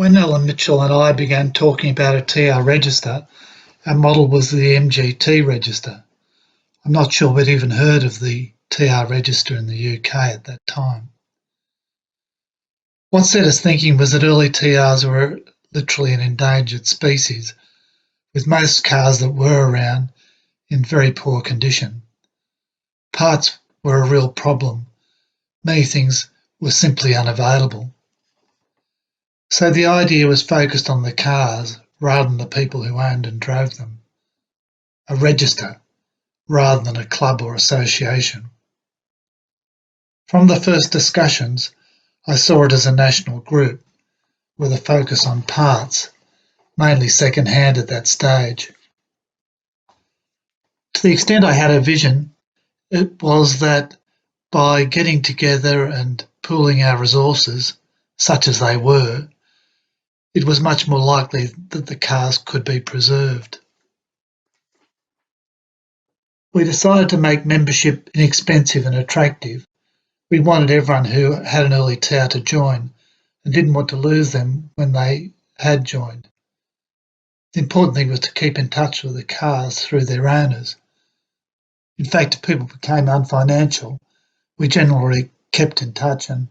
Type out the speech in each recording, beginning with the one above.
When Alan Mitchell and I began talking about a TR register, our model was the MGT register. I'm not sure we'd even heard of the TR register in the UK at that time. What set us thinking was that early TRs were literally an endangered species, with most cars that were around in very poor condition. Parts were a real problem. Many things were simply unavailable. So the idea was focused on the cars rather than the people who owned and drove them. A register rather than a club or association. From the first discussions, I saw it as a national group with a focus on parts, mainly second-hand at that stage. To the extent I had a vision, it was that by getting together and pooling our resources, such as they were, it was much more likely that the cars could be preserved. We decided to make membership inexpensive and attractive. We wanted everyone who had an early TR to join and didn't want to lose them when they had joined. The important thing was to keep in touch with the cars through their owners. In fact, if people became unfinancial, we generally kept in touch and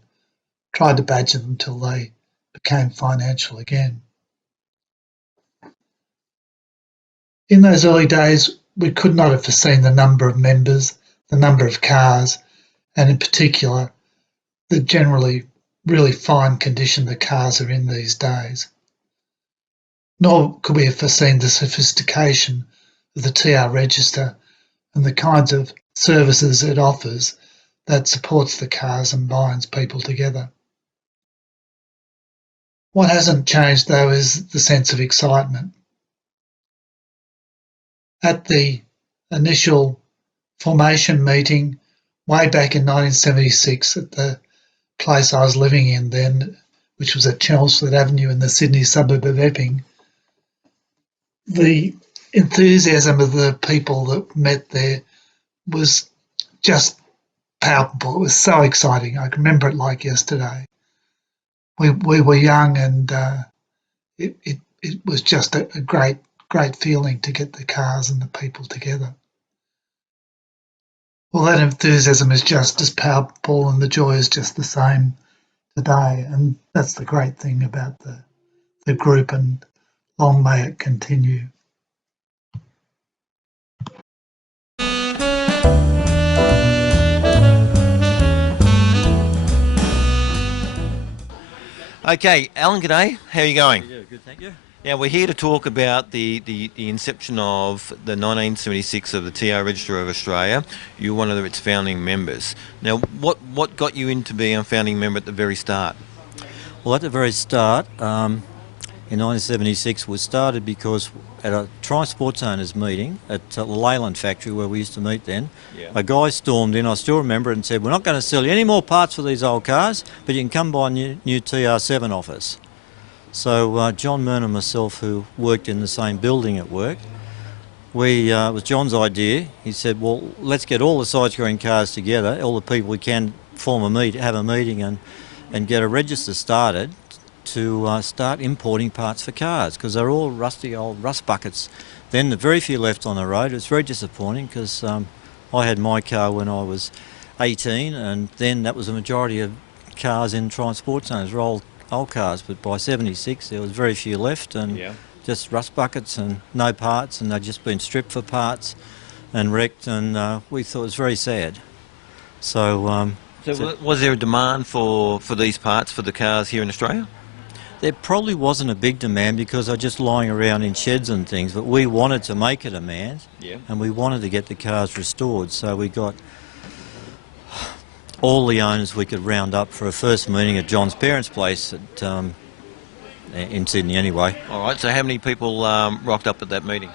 tried to badger them until they became financial again. In those early days, we could not have foreseen the number of members, the number of cars, and in particular, the generally really fine condition the cars are in these days. Nor could we have foreseen the sophistication of the TR register and the kinds of services it offers that supports the cars and binds people together. What hasn't changed, though, is the sense of excitement. At the initial formation meeting way back in 1976 at the place I was living in then, which was at Chelmsford Avenue in the Sydney suburb of Epping, the enthusiasm of the people that met there was just palpable. It was so exciting. I can remember it like yesterday. We were young and it was just a great feeling to get the cars and the people together. Well, that enthusiasm is just as palpable and the joy is just the same today. And that's the great thing about the group, and long may it continue. Okay, Alan, g'day. How are you going? Yeah, good, thank you. Yeah, we're here to talk about the inception of the 1976 of the TR Register of Australia. You're one of its founding members. Now, what got you into being a founding member at the very start? Well, at the very start, in 1976, was started because at a Tri-Sports Owners meeting at the Leyland factory where we used to meet then, a guy stormed in, I still remember it, and said, "We're not going to sell you any more parts for these old cars, but you can come buy a new TR7 off us." So John Myrne and myself, who worked in the same building at work, it was John's idea. He said, "Well, let's get all the side screen cars together, all the people we can have a meeting and get a register started to start importing parts for cars, because they're all rusty old rust buckets. Then very few left on the road. It's very disappointing because I had my car when I was 18, and then that was the majority of cars in Tri-Sports Owners were old cars, but by 76 there was very few left, and just rust buckets and no parts, and they'd just been stripped for parts and wrecked, and we thought it was very sad. So was there a demand for these parts for the cars here in Australia? There probably wasn't a big demand because they're just lying around in sheds and things, but we wanted to make a demand, and we wanted to get the cars restored, so we got all the owners we could round up for a first meeting at John's parents' place in Sydney anyway. All right, so how many people rocked up at that meeting?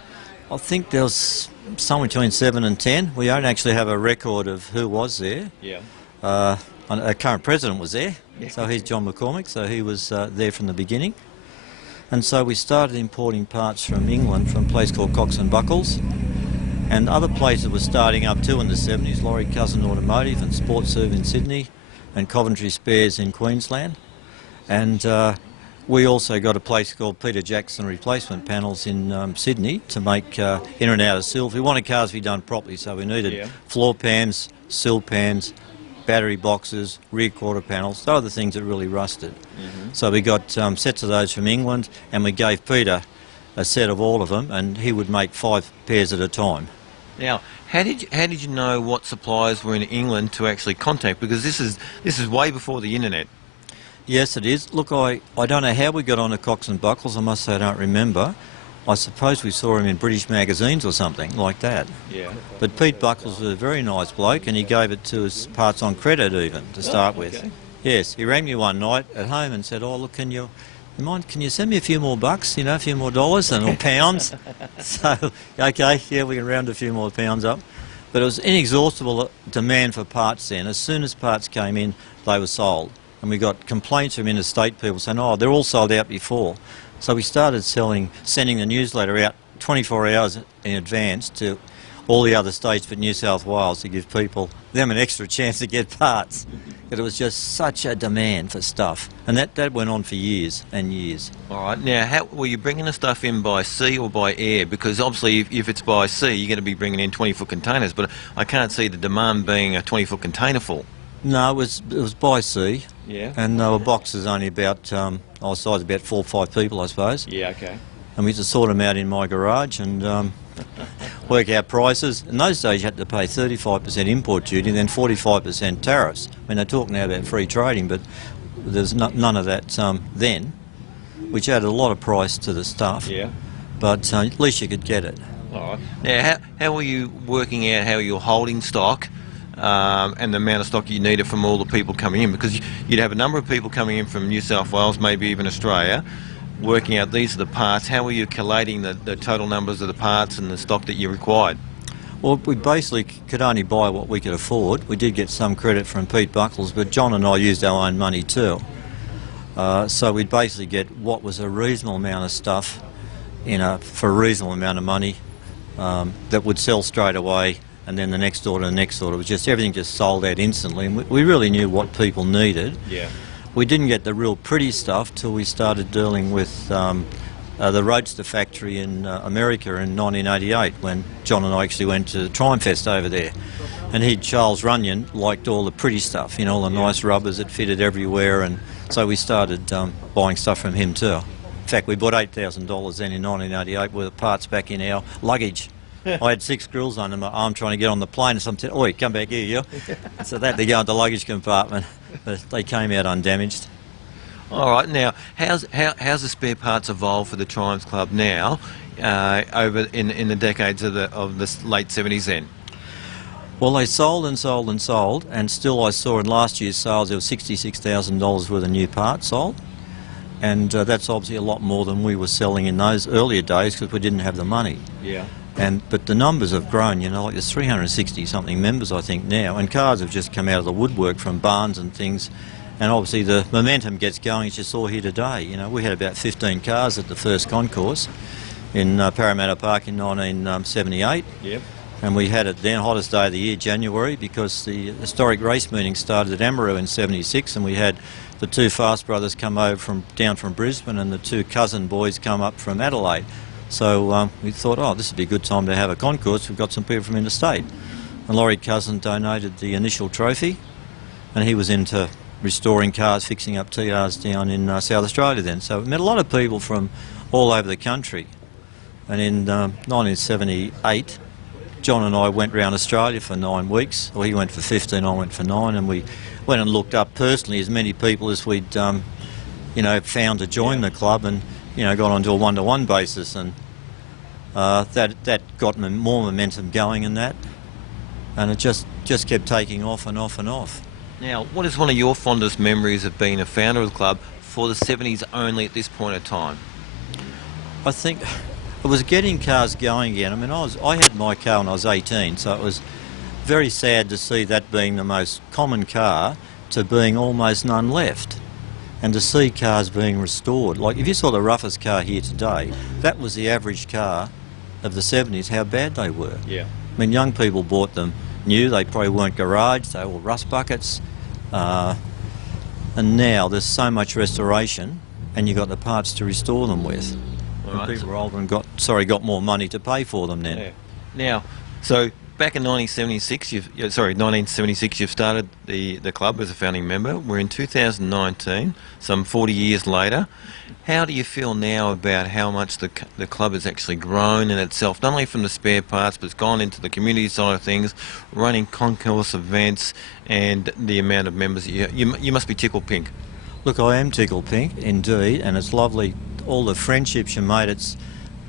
I think there was somewhere between 7 and 10. We don't actually have a record of who was there. Our current president was there, so he's John McCormick, so he was there from the beginning. And so we started importing parts from England, from a place called Cox and Buckles, and other places were starting up too in the 70s, Laurie Cousin Automotive and Sportserve in Sydney, and Coventry Spares in Queensland. And We also got a place called Peter Jackson Replacement Panels in Sydney to make in and out of sills. We wanted cars to be done properly, so we needed floor pans, sill pans, battery boxes, rear quarter panels. Those are the things that really rusted. So we got sets of those from England, and we gave Peter a set of all of them, and he would make 5 pairs at a time. Now, how did you know what suppliers were in England to actually contact? Because this is way before the internet. Yes, it is. Look, I don't know how we got on to Cox and Buckles. I must say I don't remember. I suppose we saw him in British magazines or something like that. Yeah. But Pete Buckles was a very nice bloke, and he gave it to us parts on credit even to start with. Yes, he rang me one night at home and said, "Oh, look, can you send me a few more bucks, a few more dollars or pounds?" So, okay, yeah, we can round a few more pounds up. But it was inexhaustible demand for parts then. As soon as parts came in, they were sold. And we got complaints from interstate people saying, "Oh, they're all sold out before." So we started sending the newsletter out 24 hours in advance to all the other states but New South Wales to give them an extra chance to get parts. But it was just such a demand for stuff. And that went on for years and years. All right. Now, how were you bringing the stuff in by sea or by air? Because obviously, if it's by sea, you're going to be bringing in 20-foot containers. But I can't see the demand being a 20-foot container full. No, it was by sea. Yeah. And there were boxes only about, our size about 4 or 5 people, I suppose. Yeah. Okay. And we used to sort them out in my garage and work out prices. In those days, you had to pay 35% import duty and then 45% tariffs. I mean, they're talking now about free trading, but there's none of that then, which added a lot of price to the stuff. Yeah. But at least you could get it. All right. Now, how were you working out how you're holding stock and the amount of stock you needed from all the people coming in? Because you'd have a number of people coming in from New South Wales, maybe even Australia, working out these are the parts. How were you collating the total numbers of the parts and the stock that you required? Well, we basically could only buy what we could afford. We did get some credit from Pete Buckles, but John and I used our own money too. So we'd basically get what was a reasonable amount of stuff for a reasonable amount of money that would sell straight away, and then the next order, was just everything just sold out instantly. And we really knew what people needed. Yeah. We didn't get the real pretty stuff till we started dealing with the Roadster factory in America in 1988, when John and I actually went to Triumfest over there. And Charles Runyon liked all the pretty stuff, all the nice rubbers that fitted everywhere, and so we started buying stuff from him too. In fact, we bought $8,000 then in 1988 worth of parts back in our luggage. I had 6 grills under my arm trying to get on the plane, and someone said, "Oi, come back here, you." So they go into the luggage compartment, but they came out undamaged. All right. Now, how's the spare parts evolved for the Triumph Club now over in the decades of the late 70s then? Well, they sold and sold and sold, and still I saw in last year's sales there was $66,000 worth of new parts sold, and that's obviously a lot more than we were selling in those earlier days because we didn't have the money. Yeah. But the numbers have grown, like there's 360 something members I think now, and cars have just come out of the woodwork from barns and things, and obviously the momentum gets going, as you saw here today. We had about 15 cars at the first concourse in Parramatta Park in 1978. Yep. And we had it then, hottest day of the year, January, because the historic race meeting started at Amaroo in 76, and we had the 2 Fast brothers come over down from Brisbane, and the 2 cousin boys come up from Adelaide. So we thought, this would be a good time to have a concourse. We've got some people from interstate. And Laurie Cousin donated the initial trophy, and he was into restoring cars, fixing up TRs down in South Australia then. So we met a lot of people from all over the country. And in 1978, John and I went around Australia for 9 weeks. Well, he went for 15, I went for 9, and we went and looked up personally as many people as we'd, found to join the club, and got onto a one-to-one basis, and that got more momentum going in that, and it just kept taking off and off and off. Now, what is one of your fondest memories of being a founder of the club for the 70s only at this point of time? I think it was getting cars going again. I mean, I had my car when I was 18, so it was very sad to see that being the most common car to being almost none left. And to see cars being restored. Like, if you saw the roughest car here today, that was the average car of the 70s, how bad they were. Yeah. I mean, young people bought them new, they probably weren't garaged, they were rust buckets. And now there's so much restoration, and you got the parts to restore them with. All And right. people were older and got more money to pay for them then. Yeah. Now, so back in 1976, 1976, you've started the club as a founding member. We're in 2019, some 40 years later. How do you feel now about how much the club has actually grown in itself, not only from the spare parts, but it's gone into the community side of things, running concourse events, and the amount of members? You must be tickled pink. Look, I am tickled pink, indeed, and it's lovely, all the friendships you made. It's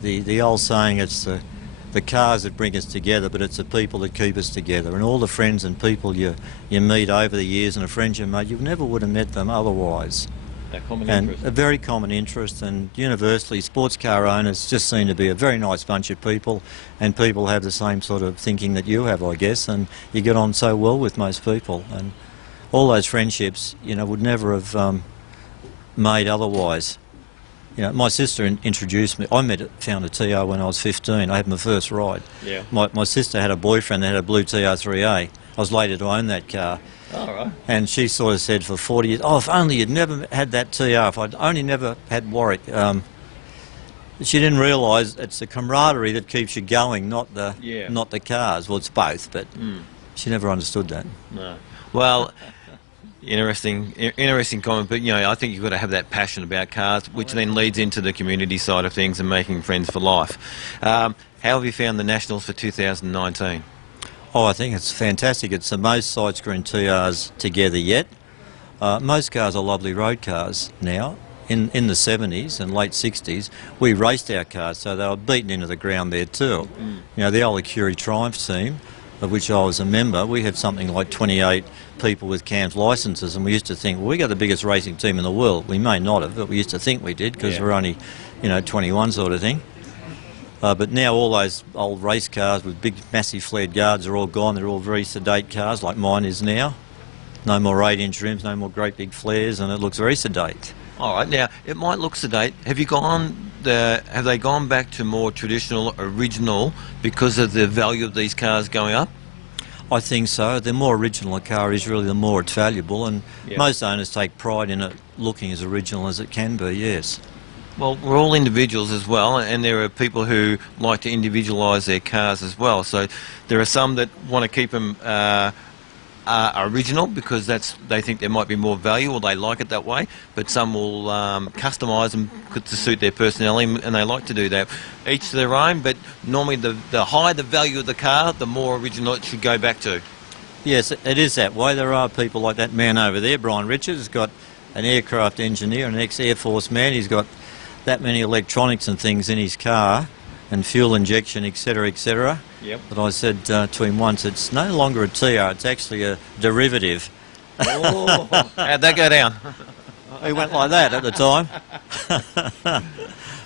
the old saying, it's the cars that bring us together, but it's the people that keep us together. And all the friends and people you meet over the years, and the friends you made, you never would have met them otherwise. That common And interest. a very common interest, and universally, sports car owners just seem to be a very nice bunch of people, and people have the same sort of thinking that you have, I guess, and you get on so well with most people. And all those friendships, would never have made otherwise. My sister introduced me. I found a TR when I was 15. I had my first ride. Yeah. My sister had a boyfriend that had a blue TR3A. I was later to own that car. All right. And she sort of said for 40 years, if only you'd never had that TR, if I'd only never had Warwick. She didn't realise it's the camaraderie that keeps you going, not the cars. Well, it's both, but she never understood that. No. Well, interesting comment, but I think you've got to have that passion about cars, which then leads into the community side of things and making friends for life. How have you found the Nationals for 2019? Oh, I think it's fantastic. It's the most side-screen TRs together yet. Most cars are lovely road cars now. In the 70s and late 60s, we raced our cars, so they were beaten into the ground there too. The old Acuri Triumph team, of which I was a member, we had something like 28 people with CAMS licences, and we used to think, well, we got the biggest racing team in the world. We may not have, but we used to think we did because we're only, 21 sort of thing. But now all those old race cars with big, massive flared guards are all gone. They're all very sedate cars, like mine is now. No more 8-inch rims, no more great big flares, and it looks very sedate. All right. Now, it might look sedate. Have they gone back to more traditional, original, because of the value of these cars going up? I think so. The more original a car is, really, the more it's valuable, and most owners take pride in it looking as original as it can be, yes. Well, we're all individuals as well, and there are people who like to individualise their cars as well. So there are some that want to keep them original because they think there might be more value, or they like it that way. But some will customise them to suit their personality, and they like to do that. Each to their own, but normally the higher the value of the car, the more original it should go back to. Yes, it is that way. There are people like that man over there, Brian Richards, has got an aircraft engineer, an ex-Air Force man. He's got that many electronics and things in his car, and fuel injection, etc., etc. Yep. But I said to him once, it's no longer a TR, it's actually a derivative. Oh, how'd that go down? He went like that at the time.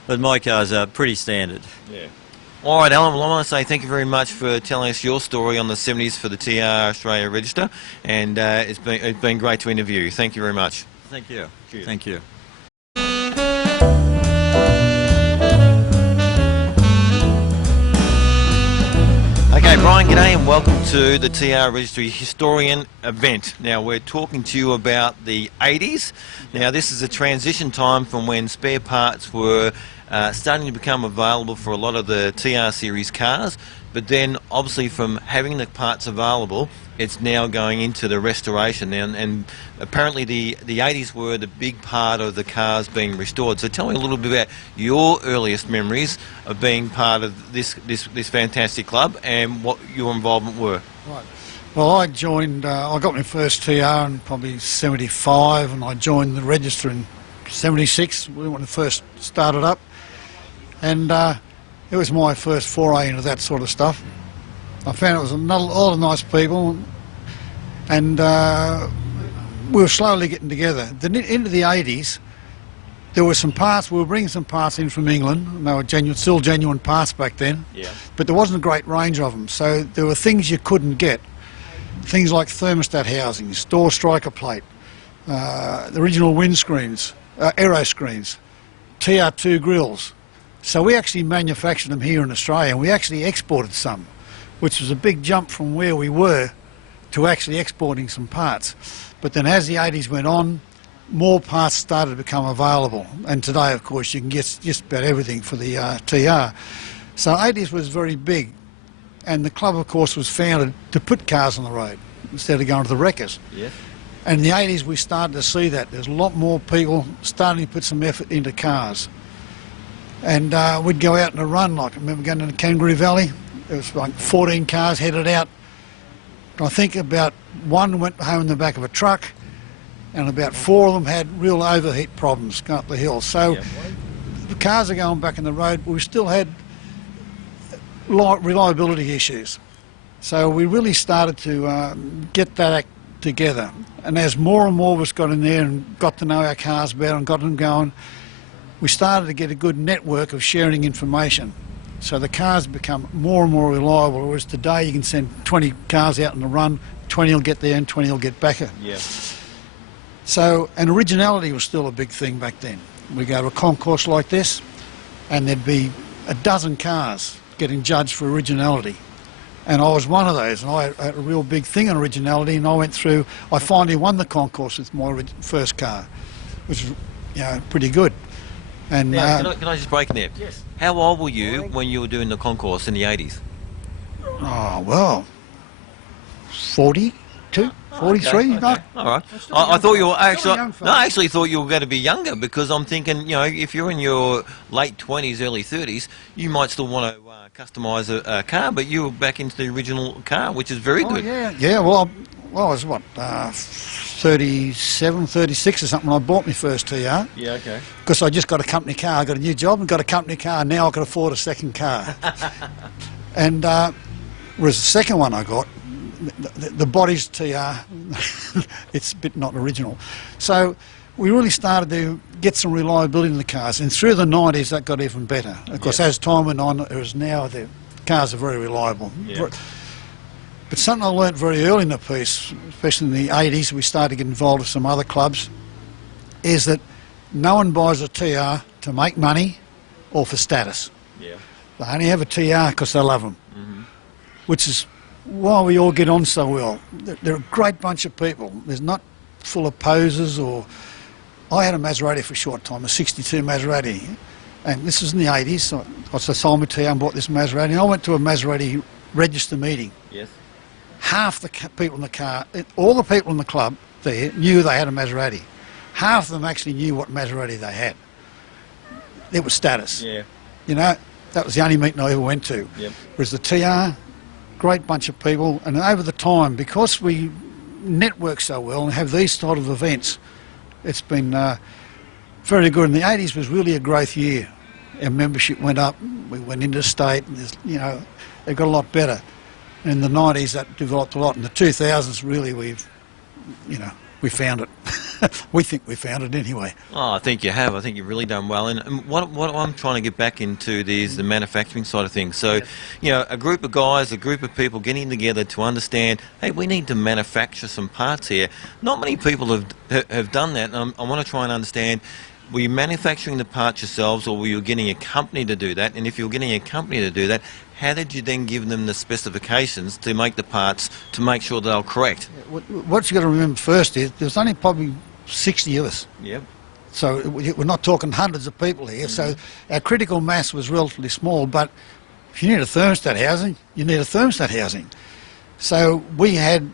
But my cars are pretty standard. Yeah. All right, Alan, well, I want to say thank you very much for telling us your story on the 70s for the TR Australia Register, and it's been great to interview you. Thank you very much. Thank you. Cheers. Thank you. Okay, Brian, g'day and welcome to the TR Registry Historian event. Now, we're talking to you about the 80s. Now, this is a transition time from when spare parts were starting to become available for a lot of the TR series cars, but then obviously from having the parts available, it's now going into the restoration. And apparently the 80s were the big part of the cars being restored. So tell me a little bit about your earliest memories of being part of this fantastic club and what your involvement were. Right. Well, I joined, I got my first TR in probably 75, and I joined the register in 76 when it first started up. And it was my first foray into that sort of stuff. I found it was a lot of nice people, and we were slowly getting together. Into the 80s, there were some parts, we were bringing some parts in from England, and they were still genuine parts back then, but there wasn't a great range of them, so there were things you couldn't get. Things like thermostat housings, door striker plate, the original windscreens, aero screens, TR2 grills. So we actually manufactured them here in Australia, and we actually exported some, which was a big jump from where we were to actually exporting some parts. But then as the 80s went on, more parts started to become available. And today, of course, you can get just about everything for the TR. So 80s was very big. And the club, of course, was founded to put cars on the road instead of going to the wreckers. Yes. And in the 80s, we started to see that. There's a lot more people starting to put some effort into cars. And we'd go out on a run, like I remember going into Kangaroo Valley. There was like 14 cars headed out. I think about one went home in the back of a truck, and about 4 of them had real overheat problems going up the hill. So the cars are going back in the road, but we still had reliability issues. So we really started to get that act together. And as more and more of us got in there and got to know our cars better and got them going, we started to get a good network of sharing information. So the cars become more and more reliable, whereas today you can send 20 cars out on the run, 20 will get there and 20 will get back. Yeah. So, and originality was still a big thing back then. We go to a concourse like this and there'd be a dozen cars getting judged for originality. And I was one of those, and I had a real big thing on originality, and I finally won the concourse with my first car, which was, you know, pretty good. And Now, can I just break in there? Yes. How old were you when you were doing the concourse in the 80s? Oh, well, 42, 43. Okay. No, All right. still I young thought you were fella. actually. Still a young No, fella. I actually thought you were going to be younger, because I'm thinking, you know, if you're in your late 20s, early 30s, you might still want to customise a car, but you were back into the original car, which is very good. Yeah. Well, I was what, 37, 36 or something when I bought my first TR. Yeah. Okay. Because I just got a company car. I got a new job and got a company car. Now I can afford a second car. And whereas the second one I got, the body's TR, it's a bit not original. So we really started to get some reliability in the cars. And through the 90s, that got even better. Of course, as time went on, now the cars are very reliable. Yeah. But something I learnt very early in the piece, especially in the 80s, we started to get involved with some other clubs, is that no one buys a TR to make money or for status. Yeah. They only have a TR because they love them, which is why we all get on so well. They're a great bunch of people. There's not full of posers or... I had a Maserati for a short time, a 62 Maserati, and this was in the 80s, so I sold my TR and bought this Maserati, and I went to a Maserati register meeting. Yes. Half the people in the car, all the people in the club there knew they had a Maserati. Half of them actually knew what Maserati they had. It was status. Yeah. You know, that was the only meeting I ever went to. Yep. Whereas the TR, great bunch of people, and over the time, because we network so well and have these sort of events, it's been very good. And the 80s was really a growth year. Our membership went up, we went interstate, and you know, it got a lot better. In the 90s, that developed a lot. In the 2000s, really, we found it. We think we found it anyway. Oh, I think you have. I think you've really done well. And what I'm trying to get back into is the manufacturing side of things. So, you know, a group of guys, a group of people getting together to understand, hey, we need to manufacture some parts here. Not many people have done that. And I want to try and understand, were you manufacturing the parts yourselves, or were you getting a company to do that? And if you were getting a company to do that, how did you then give them the specifications to make the parts to make sure they're correct? What you've got to remember first is there's only probably 60 of us. Yep. So we're not talking hundreds of people here. So our critical mass was relatively small, but if you need a thermostat housing, you need a thermostat housing. So we had,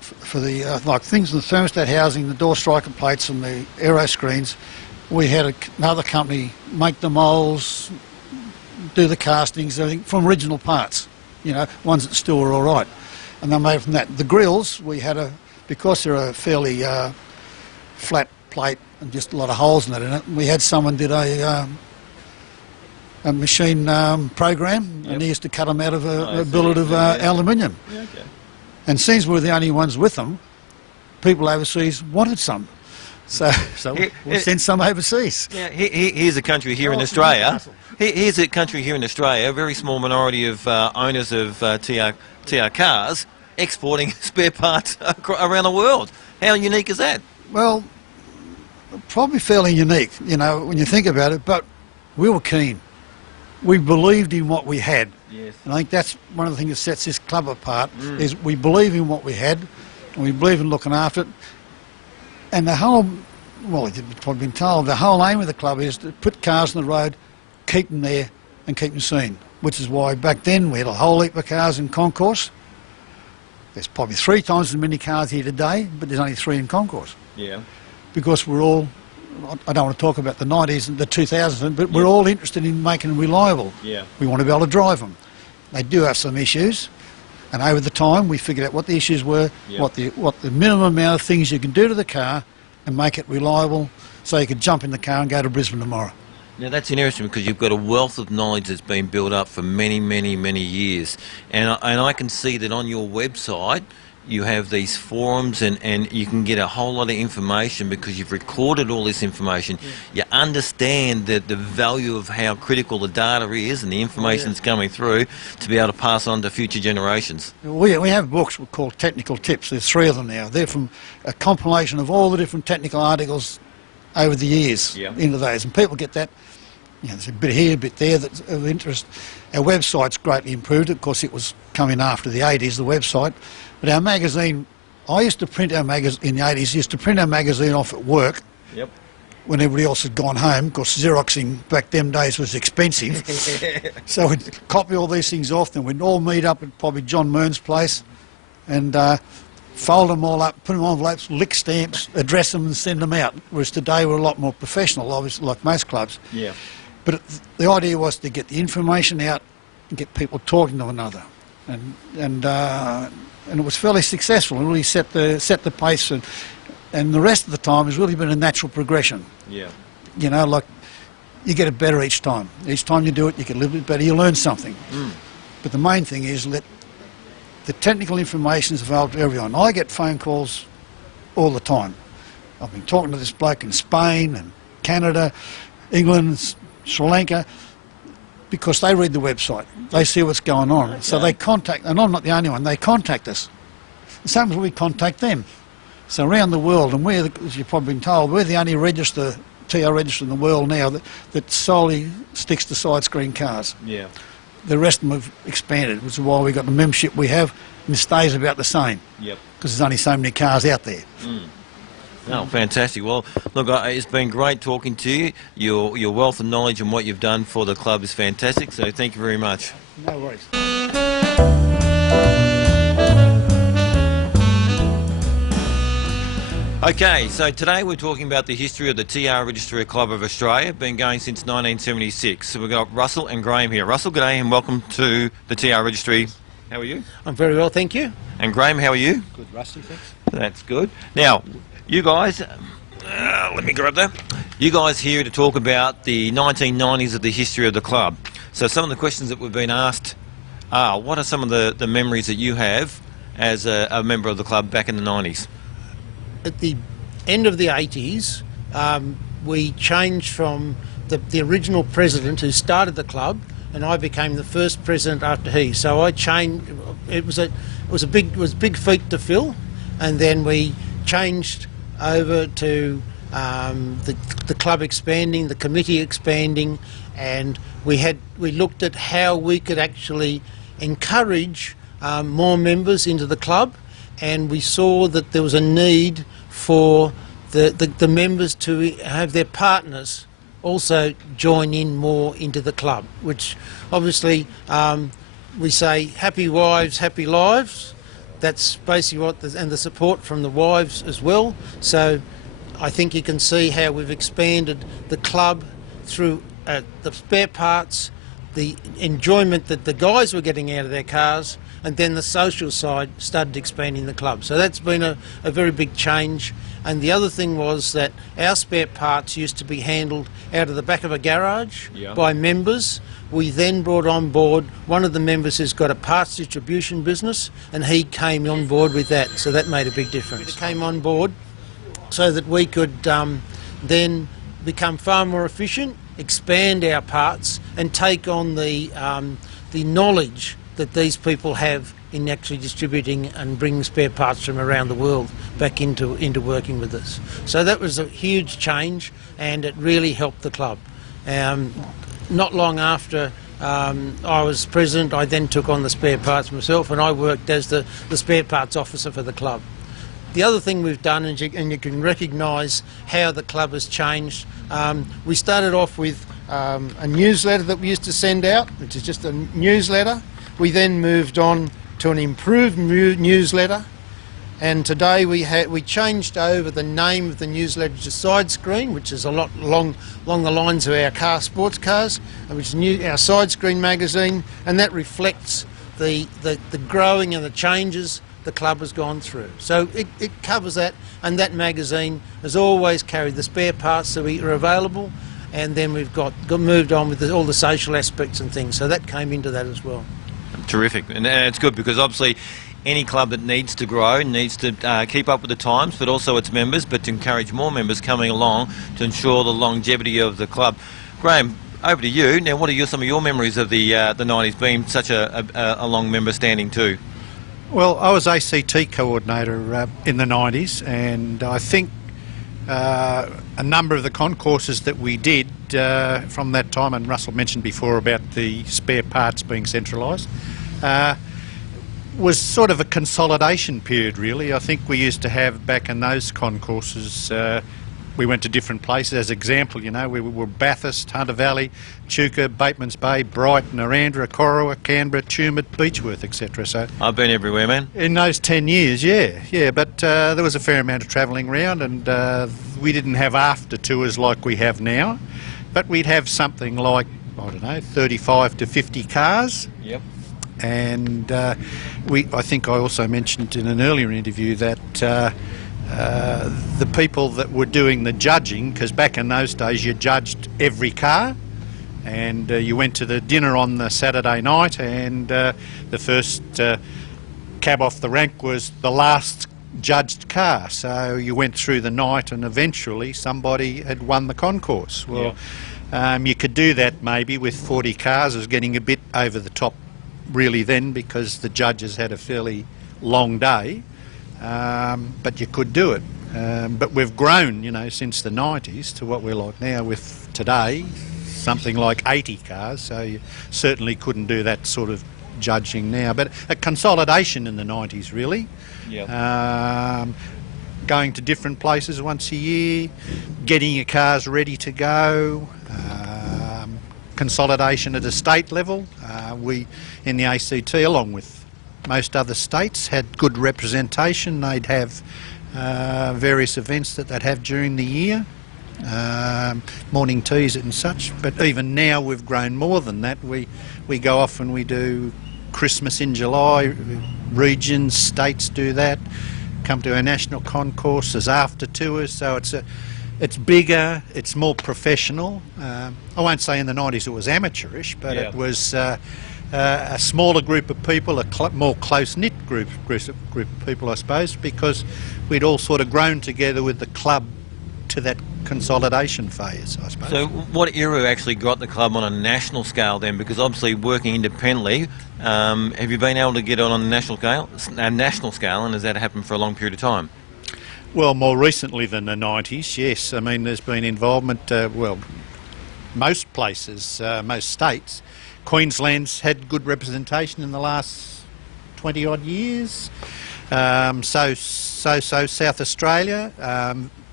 for the like things in the thermostat housing, the door striker plates and the aero screens, we had another company make the moulds, do the castings, everything from original parts, you know, ones that still were all right. And they made from that. The grills, we had because they're a fairly flat plate and just a lot of holes in it, we had someone did a machine program, and he used to cut them out of a billet of aluminium. Yeah, okay. And since we were the only ones with them, people overseas wanted some. So we sent some overseas. Yeah, here's a country here in Australia. Here's a country here in Australia, a very small minority of owners of TR cars exporting spare parts around the world. How unique is that? Well, probably fairly unique, you know, when you think about it, but we were keen. We believed in what we had. Yes. And I think that's one of the things that sets this club apart, is we believe in what we had, and we believe in looking after it. And the whole, well, you've probably been told, the whole aim of the club is to put cars on the road, keep them there and keep them seen, which is why back then we had a whole heap of cars in concourse. There's probably 3 times as many cars here today, but there's only 3 in concourse. Yeah. Because we're all, I don't want to talk about the 90s and the 2000s, but we're all interested in making them reliable. Yeah. We want to be able to drive them. They do have some issues, and over the time we figured out what the issues were, what the minimum amount of things you can do to the car and make it reliable so you could jump in the car and go to Brisbane tomorrow. Now that's interesting because you've got a wealth of knowledge that's been built up for many, many, many years. And I can see that on your website you have these forums and you can get a whole lot of information because you've recorded all this information. You understand the value of how critical the data is and the information that's coming through to be able to pass on to future generations. We have books called Technical Tips. There's 3 of them now. They're from a compilation of all the different technical articles over the years into those. And people get that. You know, there's a bit here, a bit there that's of interest. Our website's greatly improved. Of course, it was coming after the 80s, the website. But our magazine, I used to print our magazine in the 80s, used to print our magazine off at work when everybody else had gone home. Of course, Xeroxing back them days was expensive. So we'd copy all these things off, and we'd all meet up at probably John Mearns' place and fold them all up, put them on envelopes, lick stamps, address them and send them out. Whereas today we're a lot more professional, obviously, like most clubs. Yeah. But the idea was to get the information out and get people talking to one another. And it was fairly successful. It really set the pace, and the rest of the time has really been a natural progression. Yeah. You know, like you get it better each time. Each time you do it, you get a little bit better. You learn something. But the main thing is let the technical information is available to everyone. I get phone calls all the time. I've been talking to this bloke in Spain and Canada, England, Sri Lanka, because they read the website. They see what's going on. Okay. So they contact, and I'm not the only one, they contact us. The same as we contact them. So around the world, and we're, as you've probably been told, we're the only TR register in the world now that solely sticks to side screen cars. Yeah. The rest of them have expanded, which is why we've got the membership we have, and it stays about the same. Yep. Because there's only so many cars out there. Oh, fantastic. Well, look, it's been great talking to you. Your wealth of knowledge and what you've done for the club is fantastic, so thank you very much. No worries. Okay, so today we're talking about the history of the TR Registry Club of Australia, been going since 1976. So we've got Russell and Graham here. Russell, g'day and welcome to the TR Registry. How are you? I'm very well, thank you. And Graham, how are you? Good, Rusty, thanks. That's good. Now, you guys, let me grab that. You guys here to talk about the 1990s of the history of the club. So some of the questions that we've been asked are, what are some of the memories that you have as a member of the club back in the 90s? At the end of the 80s, we changed from the original president who started the club, and I became the first president after he. So I changed. It was a big feat to fill, and then we changed over to the club expanding, the committee expanding, and we looked at how we could actually encourage more members into the club, and we saw that there was a need for the members to have their partners also join in more into the club, which obviously we say happy wives, happy lives. That's basically what, and the support from the wives as well. So I think you can see how we've expanded the club through the spare parts, the enjoyment that the guys were getting out of their cars, and then the social side started expanding the club. So that's been a very big change. And the other thing was that our spare parts used to be handled out of the back of a garage by members. We then brought on board one of the members who's got a parts distribution business, and he came on board with that, so that made a big difference. It came on board so that we could then become far more efficient, expand our parts, and take on the knowledge that these people have in actually distributing and bringing spare parts from around the world back into working with us. So that was a huge change, and it really helped the club. Not long after I was president, I then took on the spare parts myself, and I worked as the spare parts officer for the club. The other thing we've done, and you can recognise how the club has changed, we started off with a newsletter that we used to send out, which is just a newsletter. We then moved on to an improved newsletter, and today we changed over the name of the newsletter to Side Screen, which is a lot along the lines of our sports cars, which is our Side Screen magazine, and that reflects the growing and the changes the club has gone through. So it covers that, and that magazine has always carried the spare parts that are available, and then we've got moved on with all the social aspects and things. So that came into that as well. Terrific, and it's good because obviously any club that needs to grow needs to keep up with the times, but also its members, but to encourage more members coming along to ensure the longevity of the club. Graham, over to you. Now, what are some of your memories of the 90s, being such a long member standing too? Well, I was ACT coordinator in the 90s, and I think a number of the concourses that we did from that time, and Russell mentioned before about the spare parts being centralised, was sort of a consolidation period, really. I think we used to have back in those concourses, we went to different places. As example, you know, we were Bathurst, Hunter Valley, Chuka, Bateman's Bay, Brighton, Arandra, Corowa, Canberra, Tumut, Beechworth, etc. So I've been everywhere, man. in those 10 years, yeah. But there was a fair amount of travelling around, and we didn't have after tours like we have now. But we'd have something like, I don't know, 35 to 50 cars. Yep. And I think I also mentioned in an earlier interview that the people that were doing the judging, because back in those days you judged every car, and you went to the dinner on the Saturday night, and the first cab off the rank was the last judged car. So you went through the night, and eventually somebody had won the concourse. Well, you could do that maybe with 40 cars. It was getting a bit over the top really then, because the judges had a fairly long day, but you could do it. But we've grown, you know, since the 90s to what we're like now with today, something like 80 cars, so you certainly couldn't do that sort of judging now. But a consolidation in the 90s, really. Yep. Going to different places once a year, getting your cars ready to go, consolidation at a state level. We, in the ACT, along with most other states, had good representation. They'd have various events that they'd have during the year, morning teas and such. But even now we've grown more than that. We go off and we do Christmas in July, regions, states do that, come to our national concourses, after tours, so it's bigger, it's more professional. I won't say in the 90s it was amateurish, but it was a smaller group of people, a more close-knit group of people, I suppose, because we'd all sort of grown together with the club to that consolidation phase, I suppose. So what era actually got the club on a national scale then? Because obviously working independently, have you been able to get on a national scale, and has that happened for a long period of time? Well, more recently than the 90s, yes. I mean, there's been involvement, most places, most states. Queensland's had good representation in the last 20-odd years. So South Australia,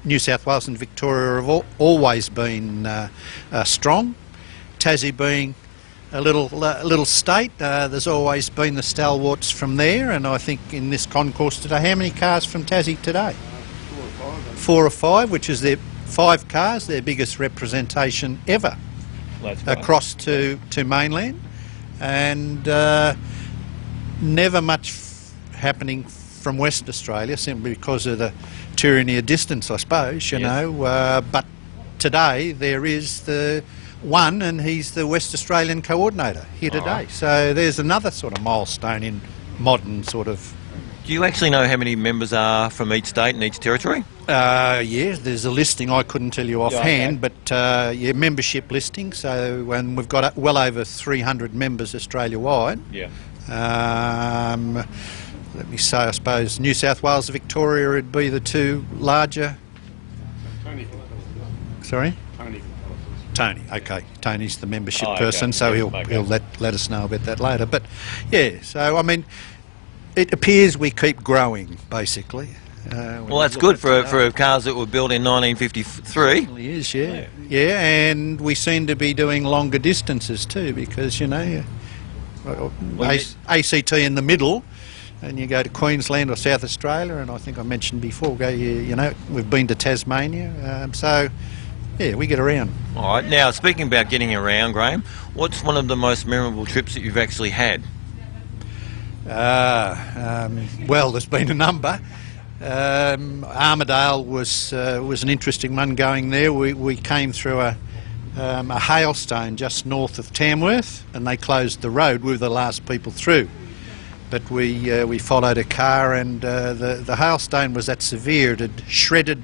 New South Wales and Victoria have always been strong. Tassie being a little state, there's always been the stalwarts from there, and I think in this concourse today, how many cars from Tassie today? 4 or 5, which is their 5 cars, their biggest representation ever across to mainland, and never much happening from Western Australia, simply because of the tyranny of distance, I suppose, you know. But today there is the one, and he's the West Australian coordinator here today. So there's another sort of milestone in modern sort of... Do you actually know how many members are from each state and each territory? Yeah, there's a listing. I couldn't tell you offhand, but membership listing. So, and we've got well over 300 members Australia-wide. Yeah. Let me say, I suppose New South Wales and Victoria would be the 2 larger. Sorry? Tony, okay. Tony's the membership person, so he'll let us know about that later. But yeah, so I mean, it appears we keep growing, basically. Well, that's good for cars that were built in 1953. It is, yeah. Yeah, and we seem to be doing longer distances too, because, you know, ACT in the middle, and you go to Queensland or South Australia, and I think I mentioned before, you know, we've been to Tasmania, so yeah, we get around. All right. Now, speaking about getting around, Graham, what's one of the most memorable trips that you've actually had? Well, there's been a number. Armidale was an interesting one going there. We came through a hailstone just north of Tamworth, and they closed the road. We were the last people through. But we followed a car, and the hailstone was that severe it had shredded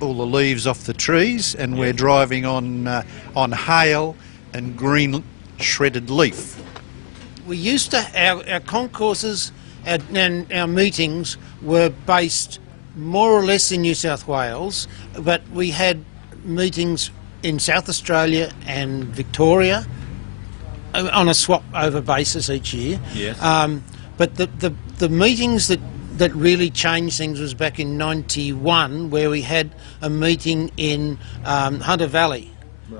all the leaves off the trees, and we're driving on hail and green shredded leaf. We used to, our concourses and our meetings were based more or less in New South Wales, but we had meetings in South Australia and Victoria on a swap over basis each year. Yes. But the meetings that really changed things was back in '91, where we had a meeting in Hunter Valley,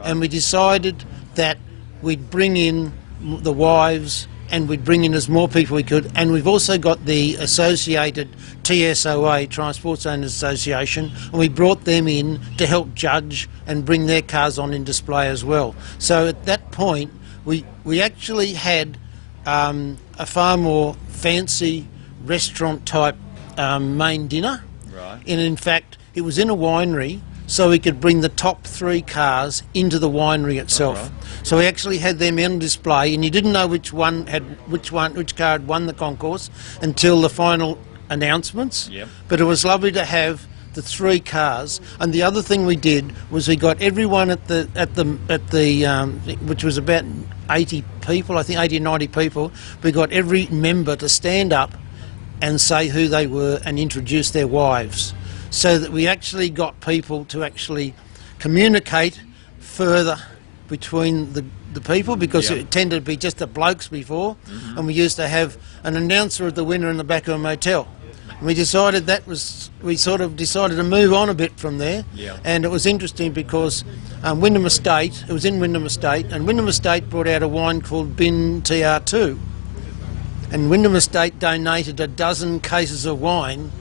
and we decided that we'd bring in the wives and we'd bring in as more people we could, and we've also got the associated TSOA, Transport Owners Association, and we brought them in to help judge and bring their cars on in display as well. So at that point we actually had a far more fancy restaurant type main dinner. Right. And in fact it was in a winery, so we could bring the top 3 cars into the winery itself. Right. So we actually had them on display, and you didn't know which car had won the concourse until the final announcements. Yep. But it was lovely to have the 3 cars. And the other thing we did was we got everyone at the which was about 80 people, I think 80 or 90 people. We got every member to stand up and say who they were and introduce their wives, so that we actually got people to actually communicate further between the people, because it tended to be just the blokes before, and we used to have an announcer of the winner in the back of a motel. And we decided we sort of decided to move on a bit from there. Yeah. And it was interesting because Wyndham Estate, it was in Wyndham Estate, and Wyndham Estate brought out a wine called Bin TR2. And Wyndham Estate donated a dozen cases of wine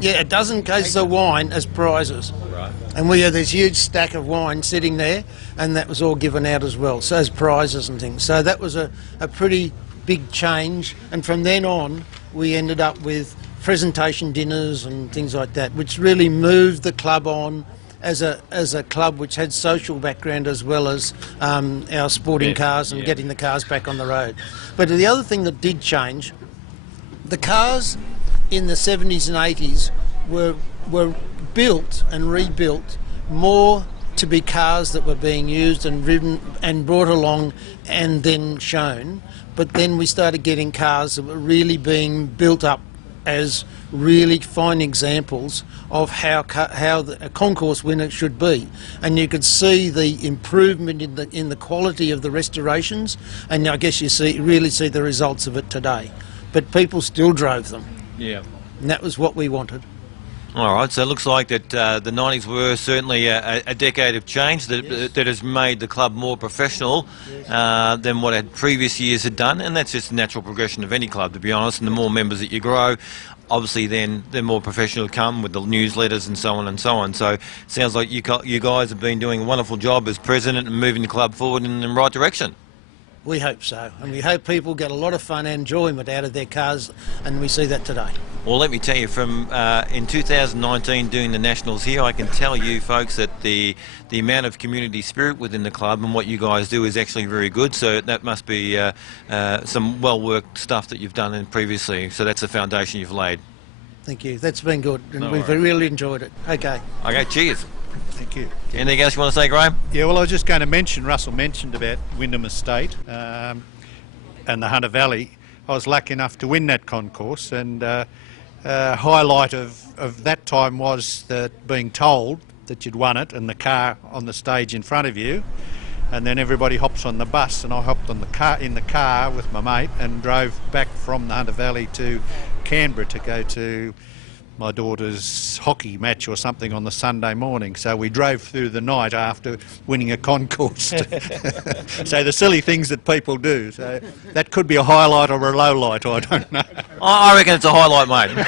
a dozen cases of wine as prizes. Right. And we had this huge stack of wine sitting there, and that was all given out as well, so as prizes and things. So that was a pretty big change, and from then on we ended up with presentation dinners and things like that, which really moved the club on as a club which had social background as well as our sporting cars and getting the cars back on the road. But the other thing that did change, the cars in the 70s and 80s were built and rebuilt more to be cars that were being used and ridden and brought along and then shown. But then we started getting cars that were really being built up as really fine examples of how a concourse winner should be, and you could see the improvement in the quality of the restorations, and I guess you really see the results of it today. But people still drove them. Yeah. And that was what we wanted. All right, so it looks like that the 90s were certainly a decade of change that has made the club more professional than what previous years had done, and that's just a natural progression of any club, to be honest. And the more members that you grow, obviously then the more professional come with the newsletters and so on and so on. So it sounds like you guys have been doing a wonderful job as president and moving the club forward in the right direction. We hope so, and we hope people get a lot of fun and enjoyment out of their cars, and we see that today. Well, let me tell you, from in 2019 doing the Nationals here, I can tell you folks that the amount of community spirit within the club and what you guys do is actually very good. So that must be some well-worked stuff that you've done previously. So that's the foundation you've laid. Thank you. That's been good, and No we've worries. really enjoyed it. Okay. Okay, cheers. Thank you. Anything else you want to say, Graham? Yeah, well, I was just going to mention, Russell mentioned about Wyndham Estate and the Hunter Valley. I was lucky enough to win that concourse, and highlight of that time was that being told that you'd won it and the car on the stage in front of you, and then everybody hops on the bus, and I hopped on in the car with my mate and drove back from the Hunter Valley to Canberra to go to my daughter's hockey match or something on the Sunday morning. So we drove through the night after winning a concourse. So the silly things that people do. So that could be a highlight or a low light, I don't know. I reckon it's a highlight, mate.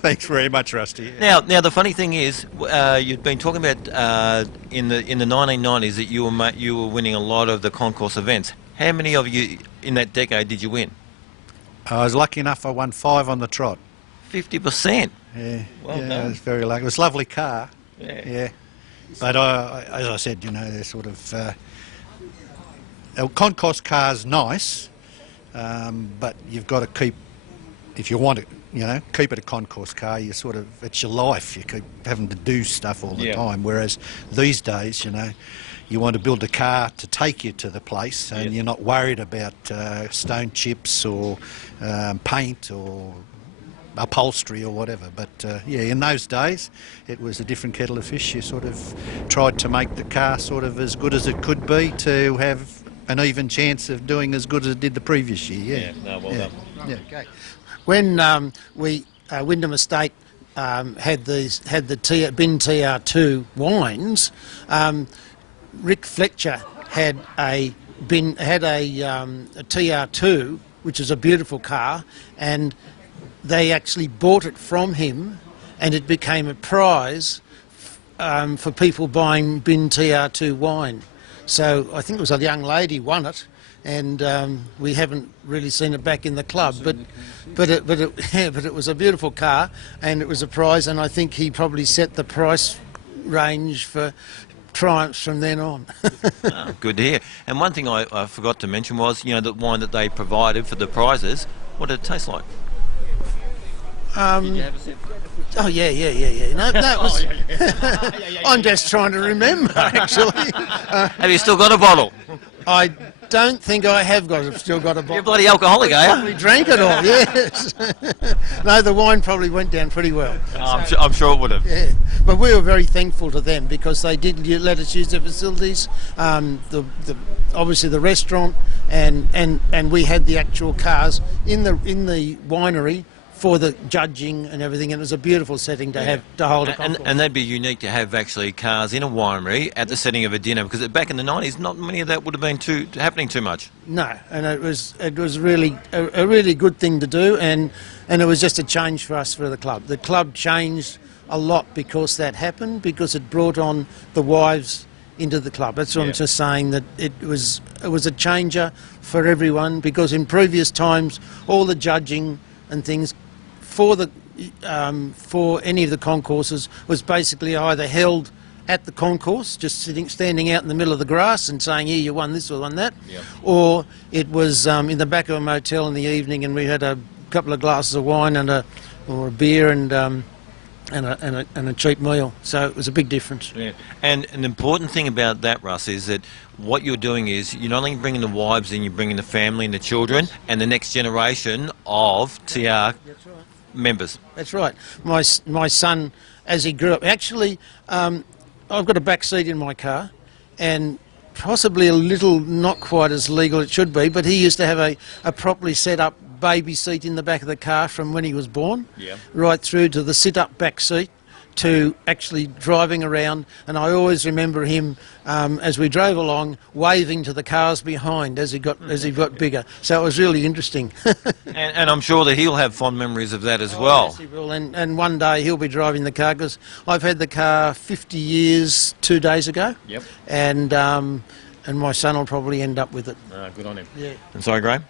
Thanks very much, Rusty. Now, the funny thing is, you've been talking about in the 1990s that you were winning a lot of the concourse events. How many of you in that decade did you win? I was lucky enough I won 5 on the trot. 50%. Yeah, Well yeah, done. I was very lucky. It was a lovely car. Yeah. But as I said, they're sort of concourse car's nice, but you've got to keep, if you want it, keep it a concourse car. You sort of, it's your life. You keep having to do stuff all the time. Whereas these days, you want to build a car to take you to the place, and you're not worried about stone chips or paint or upholstery or whatever. But in those days it was a different kettle of fish. You sort of tried to make the car sort of as good as it could be to have an even chance of doing as good as it did the previous year. Well done. Yeah. Okay. When Wyndham Estate had the Bin TR2 wines, Rick Fletcher had a TR2, which is a beautiful car, and they actually bought it from him, and it became a prize for people buying Bin TR2 wine. So I think it was a young lady won it, and we haven't really seen it back in the club. But it was a beautiful car, and it was a prize, and I think he probably set the price range for Triumphs from then on. Oh, good to hear. And one thing I forgot to mention was, the wine that they provided for the prizes. What did it taste like? Oh yeah. No, it was. I'm just trying to remember. Actually, Have you still got a bottle? I don't think I have still got a bottle. You're bloody alcoholic, are you? Probably drank it all. Yes. No, the wine probably went down pretty well. I'm sure it would have. Yeah, but we were very thankful to them because they did let us use their facilities. Obviously the restaurant, and we had the actual cars in the winery for the judging and everything, and it was a beautiful setting to have to hold a concourse. And that'd be unique to have actually cars in a winery at the setting of a dinner, because back in the 90s, not many of that would have been happening too much. No, and it was really a really good thing to do, and it was just a change for us for the club. The club changed a lot because that happened, because it brought on the wives into the club. That's what I'm just saying, that it was a changer for everyone, because in previous times all the judging and things for any of the concourses was basically either held at the concourse, just standing out in the middle of the grass and saying, here, you won this or won that, or it was in the back of a motel in the evening, and we had a couple of glasses of wine or a beer and a cheap meal. So it was a big difference. Yeah. And an important thing about that, Russ, is that what you're doing is you're not only bringing the wives in, you're bringing the family and the children and the next generation of TR members. That's right. My son, as he grew up, actually, I've got a back seat in my car, and possibly a little not quite as legal it should be, but he used to have a properly set up baby seat in the back of the car from when he was born, right through to the sit-up back seat to actually driving around. And I always remember him, as we drove along, waving to the cars behind as he got bigger. So it was really interesting. and I'm sure that he'll have fond memories of that as well. Yes, he will. And one day he'll be driving the car, because I've had the car 50 years 2 days ago. Yep. And my son will probably end up with it. Good on him. Yeah. And sorry, Graham?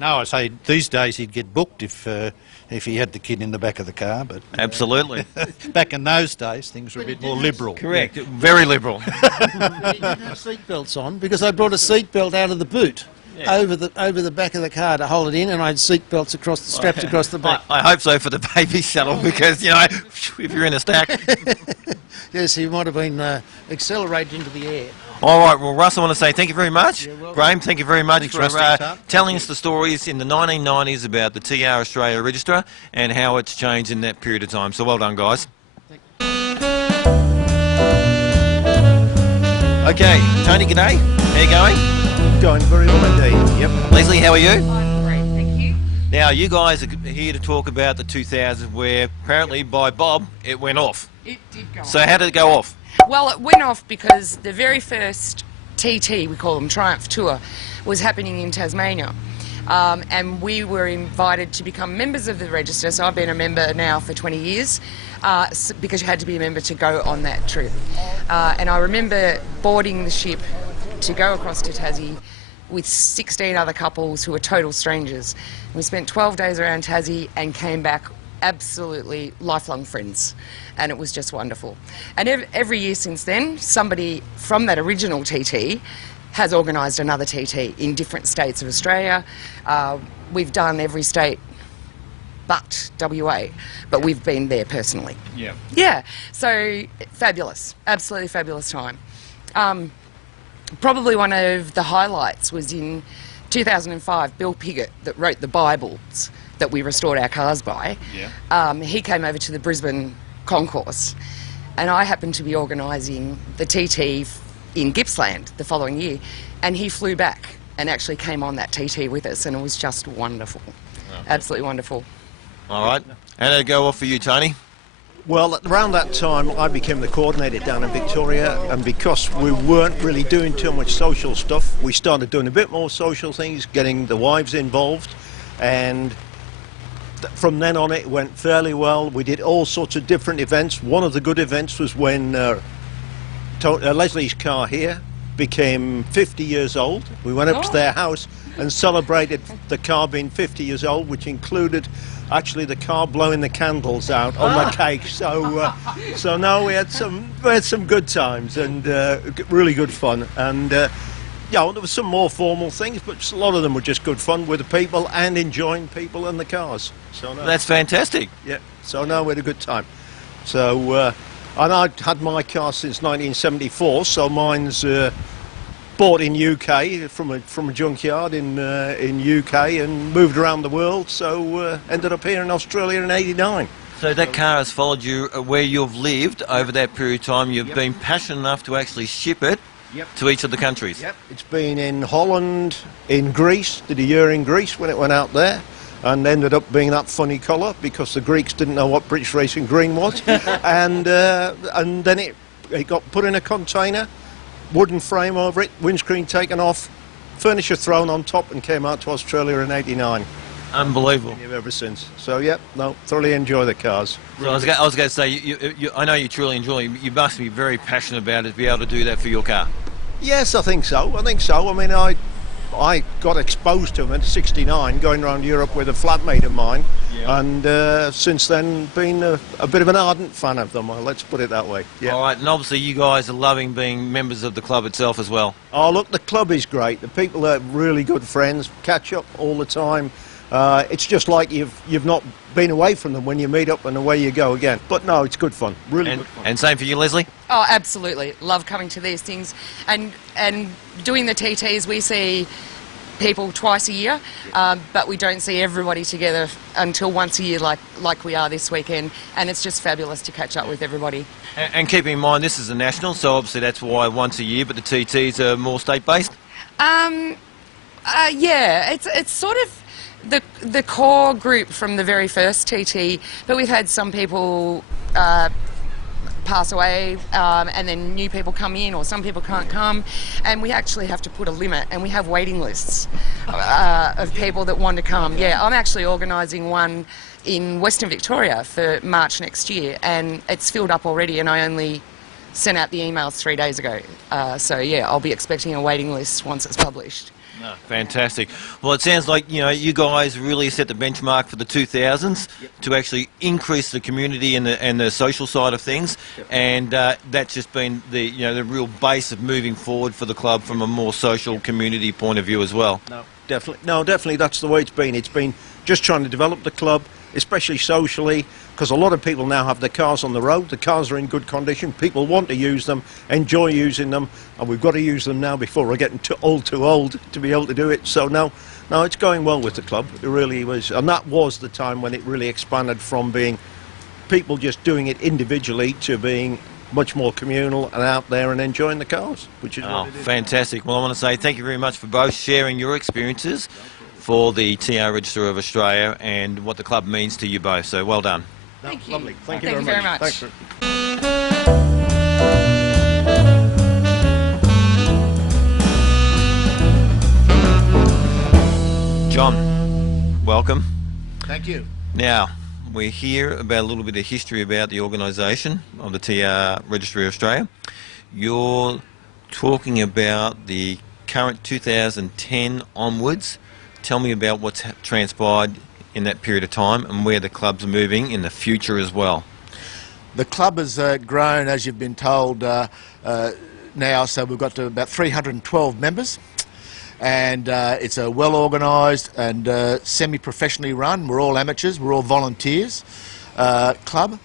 No, I say these days he'd get booked if he had the kid in the back of the car, but Absolutely. back in those days things were a bit more liberal. Correct. Very liberal. He didn't have seatbelts on, because I brought a seatbelt out of the boot over the back of the car to hold it in, and I had seatbelts across the straps across the back. I hope so for the baby shuttle, because, if you're in a stack. Yes, he might have been accelerated into the air. All right, well, Russ, I want to say thank you very much. You're welcome. Graham, thank you very much Thanks, for Rusty. telling us the stories in the 1990s about the TR Australia Register and how it's changed in that period of time. So well done, guys. Okay, Tony, g'day. How you going? Going very well indeed. Yep. Leslie, how are you? I'm great, thank you. Now, you guys are here to talk about the 2000, where apparently by Bob it went off. It did go So off. how did it go off? Well, it went off because the very first TT, we call them Triumph Tour, was happening in Tasmania. And we were invited to become members of the register. So I've been a member now for 20 years because you had to be a member to go on that trip. And I remember boarding the ship to go across to Tassie with 16 other couples who were total strangers. We spent 12 days around Tassie and came back absolutely lifelong friends, and it was just wonderful. And every year since then, somebody from that original TT has organised another TT in different states of Australia. We've done every state but WA, but we've been there personally. Yeah. Yeah, so fabulous, absolutely fabulous time. Probably one of the highlights was in 2005, Bill Piggott, that wrote the Bibles that we restored our cars by. Yeah. He came over to the Brisbane concourse, and I happened to be organising the TT in Gippsland the following year, and he flew back and actually came on that TT with us, and it was just wonderful. Absolutely wonderful. All right. How did it go off for you, Tony? Well, around that time, I became the coordinator down in Victoria, and because we weren't really doing too much social stuff, we started doing a bit more social things, getting the wives involved, and from then on it went fairly well. We did all sorts of different events. One of the good events was when Leslie's car here became 50 years old. We went up to their house and celebrated the car being 50 years old, which included actually the car blowing the candles out on the cake. So no, we had some good times and really good fun. And yeah, there were some more formal things, but a lot of them were just good fun with the people and enjoying people and the cars. So no, That's fantastic. yeah. So no, we had a good time. So and I'd had my car since 1974, so mine's bought in UK from a junkyard in UK and moved around the world. So ended up here in Australia in '89. So that car has followed you where you've lived over that period of time. You've been passionate enough to actually ship it to each of the countries. Yep. It's been in Holland, in Greece, did a year in Greece when it went out there, and ended up being that funny colour because the Greeks didn't know what British Racing Green was. and then it got put in a container, wooden frame over it, windscreen taken off, furniture thrown on top, and came out to Australia in '89. Unbelievable. Ever since. So, yep, no, thoroughly enjoy the cars. So I was going to say, I know you truly enjoy it. You must be very passionate about it to be able to do that for your car. Yes, I think so. I mean, I got exposed to them at 69, going around Europe with a flatmate of mine, and since then been a bit of an ardent fan of them. Let's put it that way. Yeah. All right, and obviously you guys are loving being members of the club itself as well. Oh, look, the club is great. The people are really good friends. Catch up all the time. It's just like you've not been away from them when you meet up and away you go again. But no, it's good fun. Really good fun. And same for you, Leslie? Oh, absolutely. Love coming to these things. And doing the TTs, we see people twice a year, but we don't see everybody together until once a year like we are this weekend. And it's just fabulous to catch up with everybody. And keeping in mind this is a national, so obviously that's why once a year, but the TTs are more state-based? Yeah, it's sort of the core group from the very first TT, but we've had some people pass away, and then new people come in, or some people can't come, and we actually have to put a limit, and we have waiting lists of people that want to come. Yeah, I'm actually organising one in Western Victoria for March next year, and it's filled up already, and I only sent out the emails 3 days ago. So yeah, I'll be expecting a waiting list once it's published. No, fantastic. Well, it sounds like you guys really set the benchmark for the 2000s to actually increase the community and the social side of things, and that's just been the the real base of moving forward for the club from a more social community point of view as well. Definitely that's the way it's been. It's been just trying to develop the club, especially socially, because a lot of people now have their cars on the road. The cars are in good condition. People want to use them, enjoy using them, and we've got to use them now before we're getting too old to be able to do it. So no, it's going well with the club. It really was, and that was the time when it really expanded from being people just doing it individually to being much more communal and out there and enjoying the cars, which is what it is. Fantastic. Well, I want to say thank you very much for both sharing your experiences for the TR Register of Australia and what the club means to you both. So well done. Thank you. Lovely. Thank you Thank very you very much. much. Thanks. John, welcome. Thank you. Now, we hear about a little bit of history about the organisation of the TR Registry of Australia. You're talking about the current 2010 onwards. Tell me about what's transpired in that period of time and where the club's moving in the future as well. The club has grown, as you've been told, now, so we've got to about 312 members, and it's a well organised and semi-professionally run. We're all amateurs, we're all volunteers club.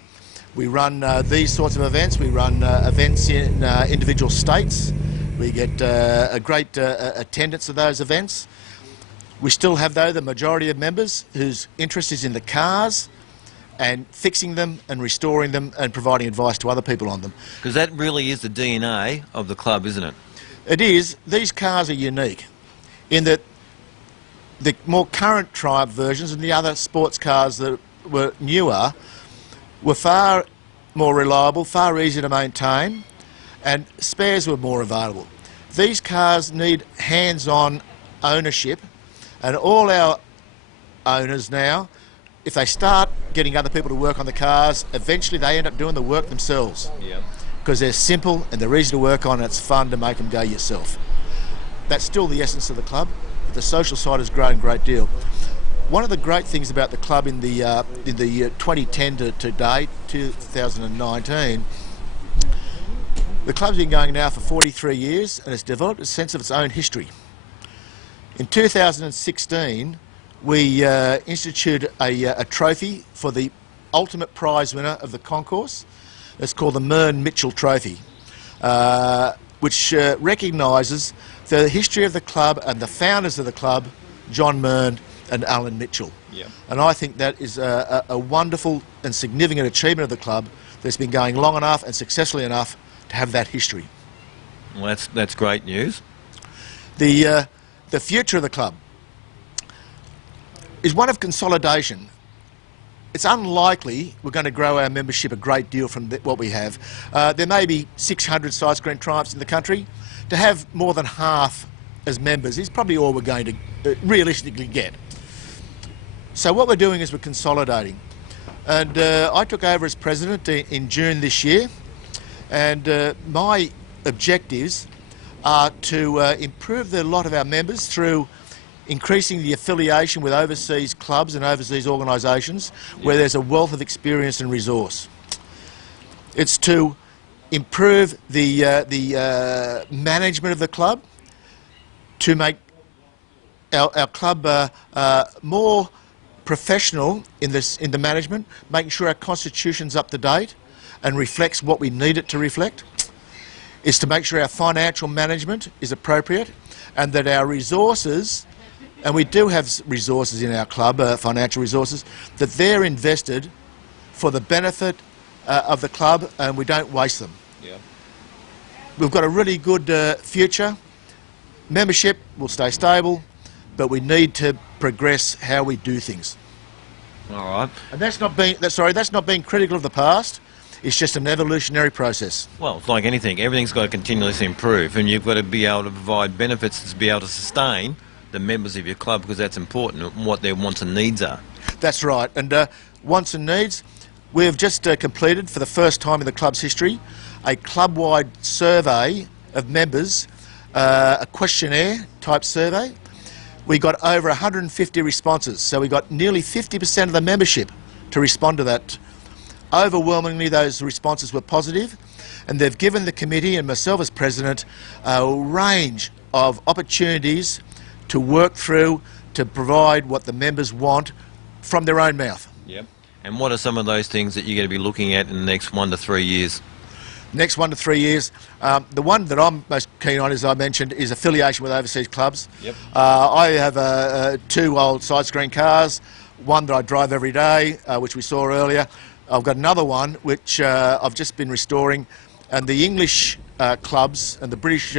We run these sorts of events. We run events in individual states. We get a great attendance of those events. We still have, though, the majority of members whose interest is in the cars and fixing them and restoring them and providing advice to other people on them. Because that really is the DNA of the club, isn't it? It is. These cars are unique in that the more current Triumph versions and the other sports cars that were newer were far more reliable, far easier to maintain, and spares were more available. These cars need hands-on ownership, and all our owners now, if they start getting other people to work on the cars, eventually they end up doing the work themselves. Yeah. Because they're simple and they're easy to work on and it's fun to make them go yourself. That's still the essence of the club, but the social side has grown a great deal. One of the great things about the club in the 2010 to date, 2019, the club's been going now for 43 years and it's developed a sense of its own history. In 2016, we instituted a trophy for the ultimate prize winner of the concourse. It's called the Mern Mitchell Trophy, which recognises the history of the club and the founders of the club, John Mern and Alan Mitchell. Yeah. And I think that is a wonderful and significant achievement of the club that's been going long enough and successfully enough to have that history. Well, that's great news. The future of the club is one of consolidation. It's unlikely we're going to grow our membership a great deal from what we have. There may be 600 side screen Triumphs in the country. To have more than half as members is probably all we're going to realistically get. So what we're doing is we're consolidating. And I took over as president in June this year, and my objectives are to improve the lot of our members through increasing the affiliation with overseas clubs and overseas organisations where there's a wealth of experience and resource. It's to improve the management of the club, to make our club more professional in the management, making sure our constitution's up to date and reflects what we need it to reflect. Is to make sure our financial management is appropriate and that our resources, and we do have resources in our club, financial resources, that they're invested for the benefit of the club and we don't waste them. Yeah. We've got a really good future. Membership will stay stable, but we need to progress how we do things. All right. And that's not being critical of the past. It's just an evolutionary process. Well, it's like anything. Everything's got to continuously improve, and you've got to be able to provide benefits to be able to sustain the members of your club, because that's important, and what their wants and needs are. That's right. And wants and needs, we have just completed, for the first time in the club's history, a club-wide survey of members, a questionnaire type survey. We got over 150 responses, so we got nearly 50% of the membership to respond to that. Overwhelmingly, those responses were positive, and they've given the committee and myself as president a range of opportunities to work through to provide what the members want from their own mouth. Yep. And what are some of those things that you're going to be looking at in the next 1 to 3 years? Next 1 to 3 years, the one that I'm most keen on, as I mentioned, is affiliation with overseas clubs. Yep. I have 2 old side screen cars, one that I drive every day, which we saw earlier. I've got another one which I've just been restoring, and the English clubs and the British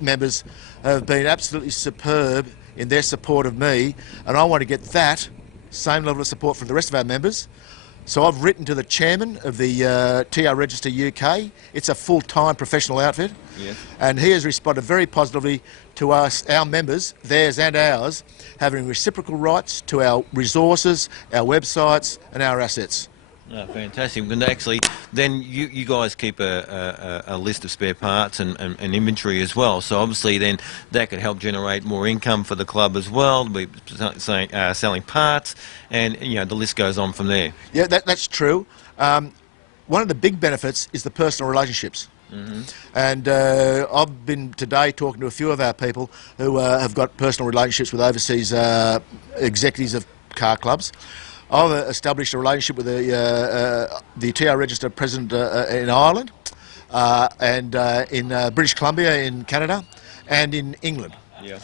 members have been absolutely superb in their support of me, and I want to get that same level of support from the rest of our members. So I've written to the chairman of the TR Register UK. It's a full-time professional outfit. Yes. And he has responded very positively to us, our members, theirs and ours, having reciprocal rights to our resources, our websites and our assets. Oh, fantastic. And actually, then you guys keep a list of spare parts and inventory as well. So obviously then that could help generate more income for the club as well. We're selling parts, and you know the list goes on from there. Yeah, that's true. One of the big benefits is the personal relationships. Mm-hmm. And I've been today talking to a few of our people who have got personal relationships with overseas executives of car clubs. I've established a relationship with the TR Register president in Ireland and in British Columbia in Canada and in England. Yeah.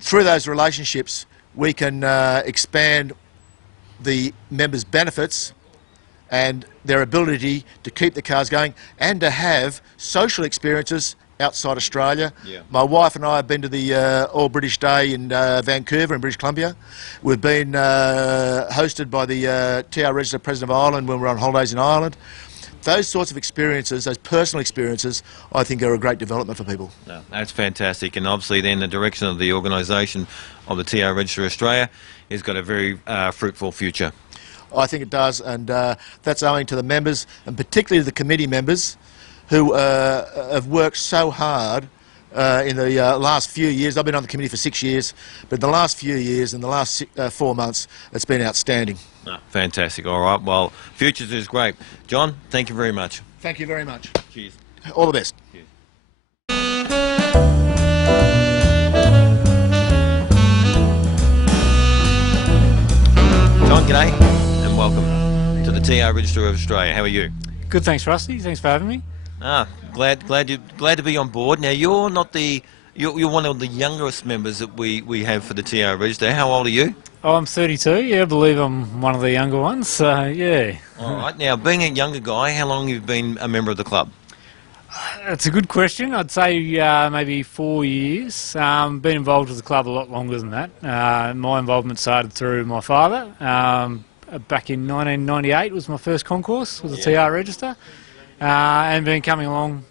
Through those relationships, we can expand the members' benefits and their ability to keep the cars going and to have social experiences outside Australia. Yeah. My wife and I have been to the All British Day in Vancouver in British Columbia. We've been hosted by the TR Register President of Ireland when we're on holidays in Ireland. Those sorts of experiences, those personal experiences, I think are a great development for people. No, that's fantastic, and obviously then the direction of the organisation of the TR Register Australia has got a very fruitful future. I think it does, and that's owing to the members, and particularly the committee members, who have worked so hard in the last few years. I've been on the committee for 6 years, but in the last few years, in the last 4 months, it's been outstanding. No, fantastic. All right, well, futures is great. John, thank you very much. Thank you very much. Cheers. All the best. John, g'day, and welcome to the TR Register of Australia. How are you? Good, thanks, Rusty. Thanks for having me. Glad to be on board. Now you're not you're one of the youngest members that we have for the TR Register. How old are you? Oh, I'm 32. Yeah, I believe I'm one of the younger ones. So yeah. All right. Now, being a younger guy, how long have you been a member of the club? That's a good question. I'd say maybe 4 years. Been involved with the club a lot longer than that. My involvement started through my father. Back in 1998 was my first concourse with the TR Register. And been coming along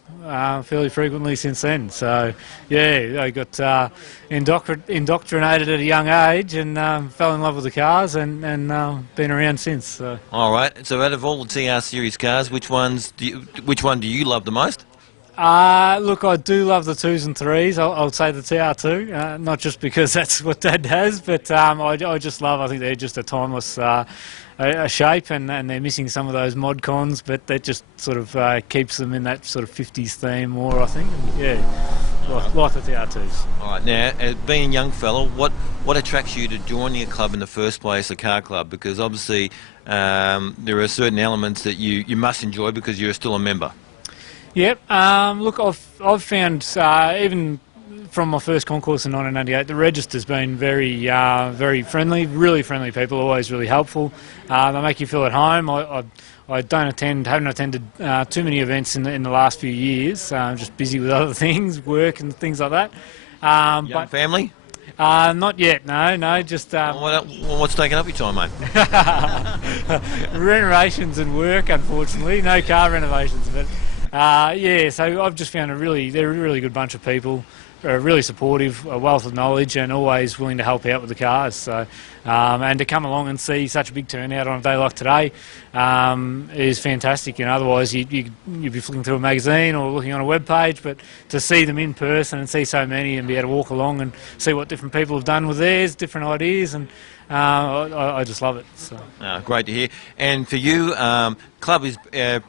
fairly frequently since then. So, yeah, I got indoctrinated at a young age and fell in love with the cars and been around since. So. All right. So, out of all the TR series cars, which one do you love the most? Look, I do love the 2s and 3s. I'll say the TR2, not just because that's what Dad has, but I just love. I think they're just a timeless a shape, and they're missing some of those mod cons, but that just sort of keeps them in that sort of 50s theme more, I think. Yeah, like the TR2s. All right. Now, being a young fellow, what attracts you to joining a club in the first place, a car club? Because obviously there are certain elements that you must enjoy because you're still a member. Yep. Look, I've found even from my first concourse in 1998, the Register's been very friendly, really friendly people, always really helpful. They make you feel at home. I haven't attended too many events in the last few years. Just busy with other things, work and things like that. Young family? Not yet, no, just... what's taking up your time, mate? Renovations and work, unfortunately. No car renovations, but... yeah, so I've just found they're a really good bunch of people, really supportive, a wealth of knowledge, and always willing to help out with the cars. So, and to come along and see such a big turnout on a day like today is fantastic. You know, otherwise you'd be flicking through a magazine or looking on a web page, but to see them in person and see so many and be able to walk along and see what different people have done with theirs, different ideas, and I just love it. So. Great to hear. And for you, club is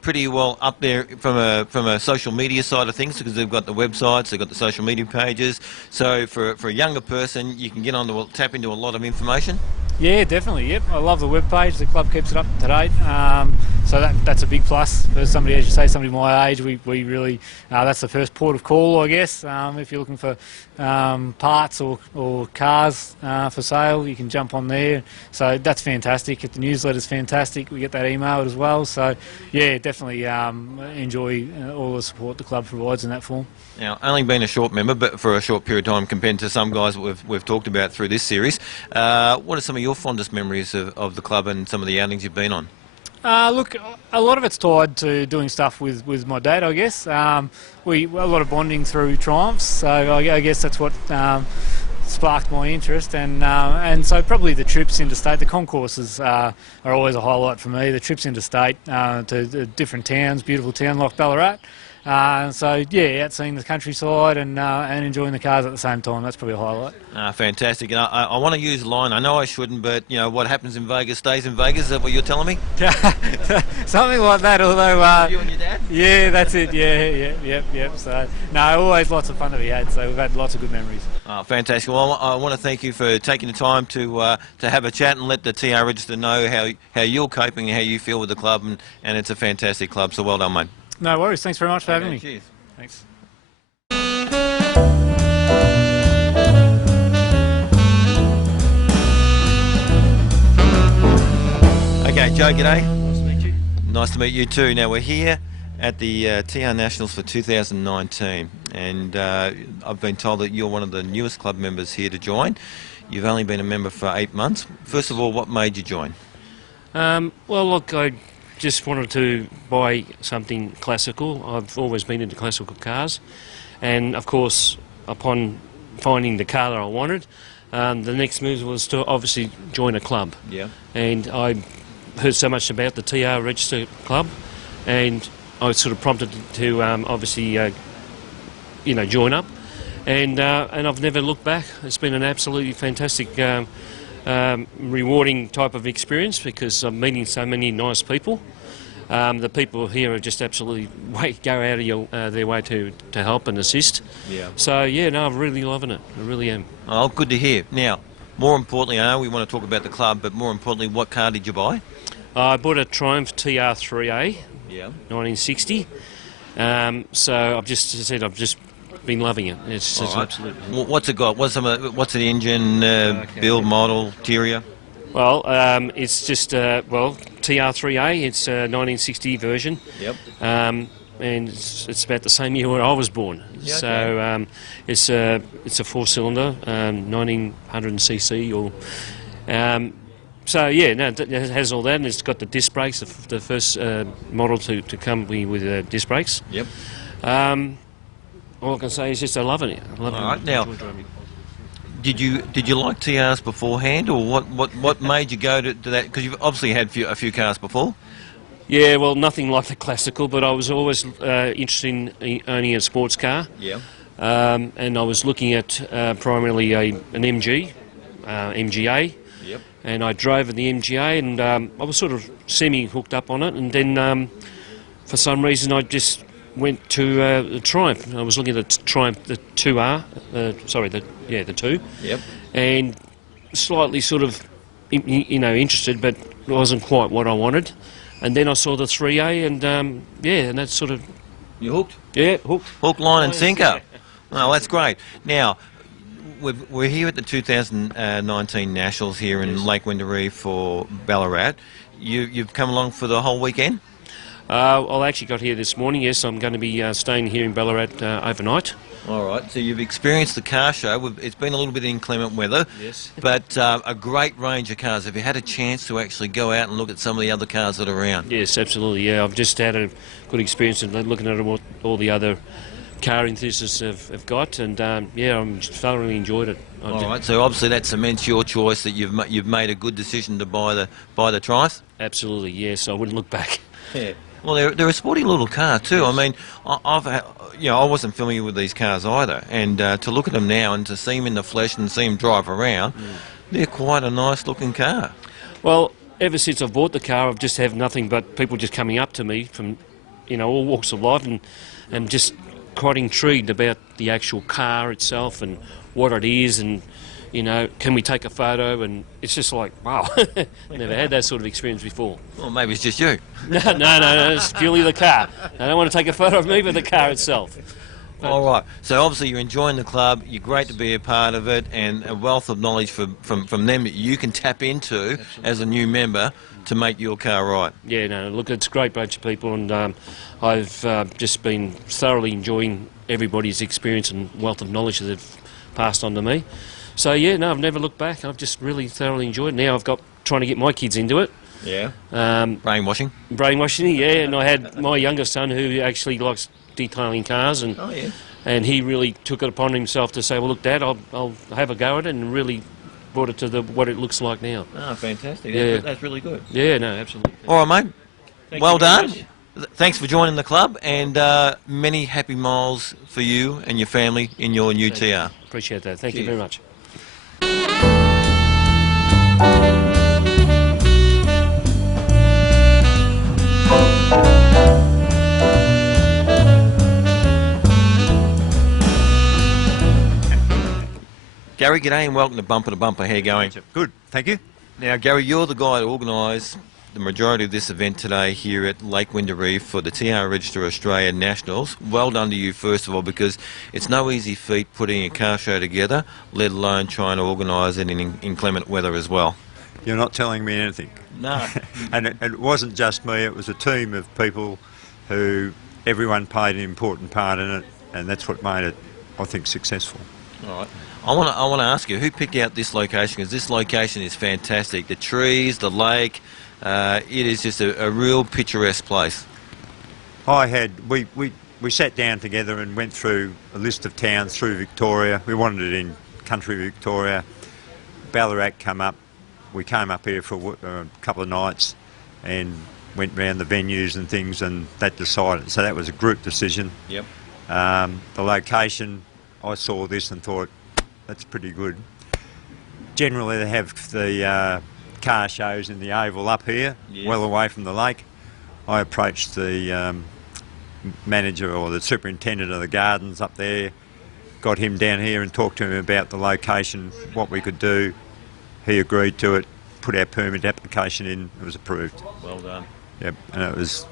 pretty well up there from a social media side of things because they've got the websites, they've got the social media pages. So for a younger person, you can get on tap into a lot of information. Yeah, definitely. Yep, I love the webpage. The club keeps it up to date, so that's a big plus for somebody, as you say, somebody my age. We really that's the first port of call, I guess. If you're looking for parts or cars for sale, you can jump on there. So that's fantastic. The newsletter's fantastic. We get that emailed as well. So yeah, definitely enjoy all the support the club provides in that form. Now, only been a short member, but for a short period of time compared to some guys that we've talked about through this series. What are some of your fondest memories of the club and some of the outings you've been on? Look, a lot of it's tied to doing stuff with my dad, I guess. A lot of bonding through triumphs, so I guess that's what sparked my interest, and so probably the trips interstate. The concourses are always a highlight for me. The trips interstate to different towns, beautiful town like Ballarat. So yeah, out seeing the countryside and enjoying the cars at the same time. That's probably a highlight. Fantastic. And I want to use a line. I know I shouldn't, but you know what happens in Vegas stays in Vegas. Is that what you're telling me? Something like that. Although you and your dad? Yeah, that's it. Yeah. So no, always lots of fun to be had. So we've had lots of good memories. Oh, fantastic. Well, I want to thank you for taking the time to have a chat and let the TR Register know how you're coping and how you feel with the club, and it's a fantastic club. So well done, mate. No worries. Thanks very much for having me. Cheers. Thanks. Okay, Joe, g'day. Nice to meet you. Nice to meet you too. Now, we're here at the TR Nationals for 2019, and I've been told that you're one of the newest club members here to join. You've only been a member for 8 months. First of all, what made you join? Well, look, I just wanted to buy something classical. I've always been into classical cars, and of course, upon finding the car that I wanted, the next move was to obviously join a club. Yeah. And I heard so much about the TR Register Club, and I was sort of prompted to obviously, join up, and I've never looked back. It's been an absolutely fantastic. Rewarding type of experience because I'm meeting so many nice people. The people here are just absolutely go out of their way to help and assist. Yeah. So yeah, no, I'm really loving it. I really am. Oh, good to hear. Now, more importantly, I know we want to talk about the club, but more importantly, what car did you buy? I bought a Triumph TR3A, Yeah. 1960. So I've just been loving it. It's just absolutely. What's it got? What's the engine, build, model, interior? Well, it's just TR3A. It's a 1960 version. Yep. And it's about the same year when I was born. Yeah, so it's a four-cylinder, 1900cc. So yeah, no, it has all that, and it's got the disc brakes. The first model to come with disc brakes. Yep. All I can say is just I love it. I love it. Right, now, did you like TRs beforehand, or what made you go to that? Because you've obviously had a few cars before. Yeah, well, nothing like the classical, but I was always interested in owning a sports car. Yeah. And I was looking at primarily an MG, MGA. Yep. And I drove in the MGA, and I was sort of semi-hooked up on it. And then, for some reason, I just went to the Triumph. I was looking at the Triumph, the 2R, the 2. Yep. And slightly sort of, interested, but it wasn't quite what I wanted. And then I saw the 3A, and and that's sort of... You hooked? Yeah, hooked. Hook, line and sinker. Well, that's great. Now, we're here at the 2019 Nationals here in Lake Wendouree for Ballarat. You've come along for the whole weekend? I actually got here this morning, yes. I'm going to be staying here in Ballarat overnight. All right, so you've experienced the car show. It's been a little bit inclement weather, yes, but a great range of cars. Have you had a chance to actually go out and look at some of the other cars that are around? Yes, absolutely, yeah. I've just had a good experience in looking at what all the other car enthusiasts have got, and I'm thoroughly enjoyed it. All right, so obviously that cements your choice that you've made a good decision to buy the Triumph? Absolutely, yes. I wouldn't look back. Yeah. Well, they're a sporty little car too. Yes. I mean, I wasn't familiar with these cars either, and to look at them now and to see them in the flesh and see them drive around, they're quite a nice looking car. Well, ever since I've bought the car, I've just had nothing but people just coming up to me from, all walks of life, and just quite intrigued about the actual car itself and what it is, and you know, can we take a photo? And it's just like, wow, never had that sort of experience before. Well, maybe it's just you. No, it's purely the car. I don't want to take a photo of me, but the car itself. All right. So obviously you're enjoying the club. You're great to be a part of it, and a wealth of knowledge from them that you can tap into as a new member to make your car right. Yeah, no, look, it's a great bunch of people, and I've just been thoroughly enjoying everybody's experience and wealth of knowledge that they've passed on to me. So yeah, no, I've never looked back. I've just really thoroughly enjoyed it. Now I've got trying to get my kids into it. Yeah. Brainwashing. Brainwashing, yeah. And I had my younger son who actually likes detailing cars, and and he really took it upon himself to say, well, look, Dad, I'll have a go at it, and really brought it to what it looks like now. Oh, fantastic. Yeah. That's really good. Yeah, no, absolutely. All right, mate. Thank well you very done. much. Thanks for joining the club, and many happy miles for you and your family in your new TR. Appreciate that. Thank you Cheers. very much. Gary, g'day and welcome to Bumper to Bumper. How you going? Good, thank you. Now, Gary, you're the guy that organised the majority of this event today here at Lake Wendouree for the TR Register Australia Nationals. Well done to you, first of all, because it's no easy feat putting a car show together, let alone trying to organise it in inclement weather as well. You're not telling me anything. No. And it wasn't just me, it was a team of people who everyone played an important part in it, and that's what made it, I think, successful. All right. I want to ask you, who picked out this location? Because this location is fantastic. The trees, the lake, it is just a real picturesque place. We sat down together and went through a list of towns through Victoria. We wanted it in country Victoria. Ballarat come up. We came up here for a couple of nights and went round the venues and things, and that decided. So that was a group decision. Yep. The location, I saw this and thought, that's pretty good. Generally they have the car shows in the oval up here, well away from the lake. I approached the manager or the superintendent of the gardens up there, got him down here and talked to him about the location, what we could do. He agreed to it, put our permit application in, it was approved. Well done. Yep, and it was,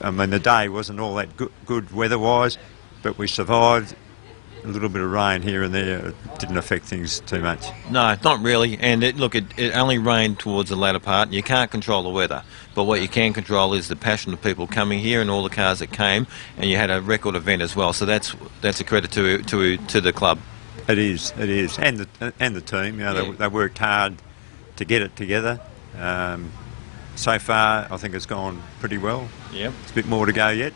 I mean, the day wasn't all that good weather-wise, but we survived. A little bit of rain here and there, it didn't affect things too much. No, not really. And it only rained towards the latter part, and you can't control the weather. But what you can control is the passion of people coming here and all the cars that came, and you had a record event as well. So that's a credit to the club. It is, and the team. You know, they worked hard to get it together. So far, I think it's gone pretty well. Yep. There's a bit more to go yet.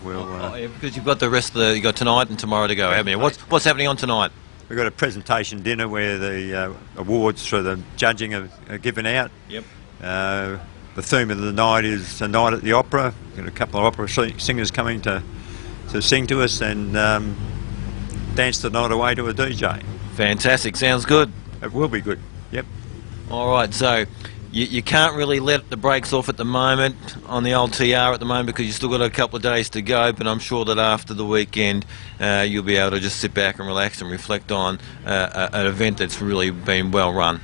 Because you've got the rest of you got tonight and tomorrow to go, haven't you? What's happening on tonight? We've got a presentation dinner where the awards for the judging are given out. Yep. The theme of the night is a night at the opera. We've got a couple of opera singers coming to sing to us and dance the night away to a DJ. Fantastic. Sounds good. It will be good. Yep. All right. So you can't really let the brakes off at the moment on the old TR at the moment because you've still got a couple of days to go, but I'm sure that after the weekend you'll be able to just sit back and relax and reflect on an event that's really been well run.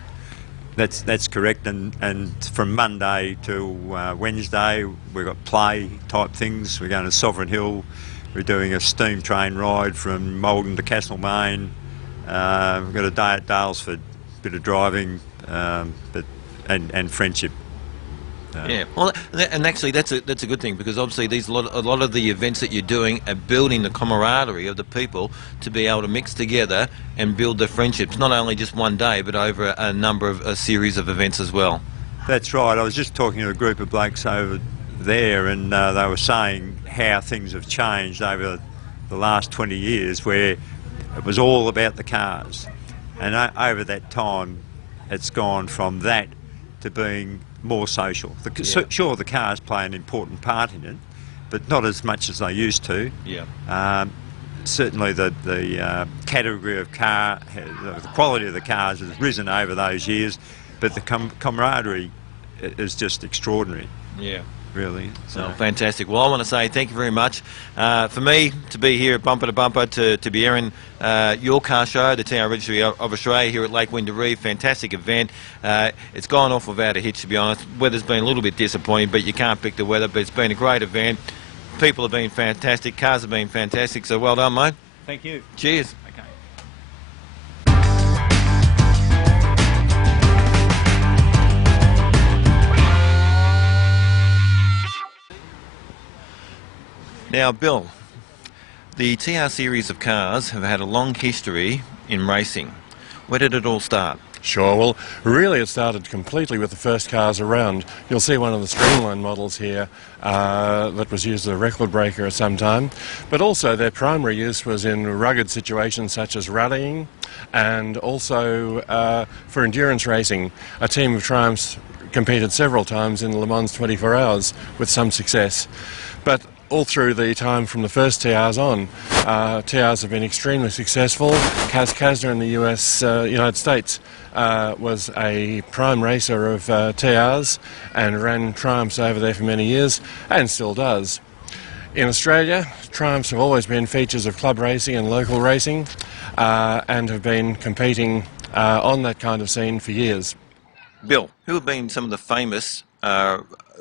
That's correct, and from Monday to Wednesday we've got play type things. We're going to Sovereign Hill, we're doing a steam train ride from Malden to Castlemaine, we've got a day at Dalesford, bit of driving, and friendship. Yeah, well, and actually that's a good thing because obviously a lot of the events that you're doing are building the camaraderie of the people to be able to mix together and build their friendships, not only just one day but over a series of events as well. That's right. I was just talking to a group of blokes over there and they were saying how things have changed over the last 20 years where it was all about the cars, and over that time it's gone from that to being more social. Sure, the cars play an important part in it, but not as much as they used to. Yeah. Certainly the category of car, the quality of the cars has risen over those years, but the camaraderie is just extraordinary. Yeah. really. So. Oh, fantastic. Well, I want to say thank you very much. For me, to be here at Bumper to Bumper, to be airing your car show, the TR Registry of Australia here at Lake Wendouree, fantastic event. It's gone off without a hitch, to be honest. Weather's been a little bit disappointing, but you can't pick the weather, but it's been a great event. People have been fantastic, cars have been fantastic, so well done, mate. Thank you. Cheers. Okay. Now, Bill, the TR series of cars have had a long history in racing. Where did it all start? Sure, well, really it started completely with the first cars around. You'll see one of the Streamline models here that was used as a record breaker at some time, but also their primary use was in rugged situations such as rallying and also for endurance racing. A team of Triumphs competed several times in Le Mans 24 Hours with some success. But all through the time from the first TRs on, TRs have been extremely successful. Kaz Kazner in the United States was a prime racer of TRs and ran Triumphs over there for many years and still does. In Australia, Triumphs have always been features of club racing and local racing and have been competing on that kind of scene for years. Bill, who have been some of the famous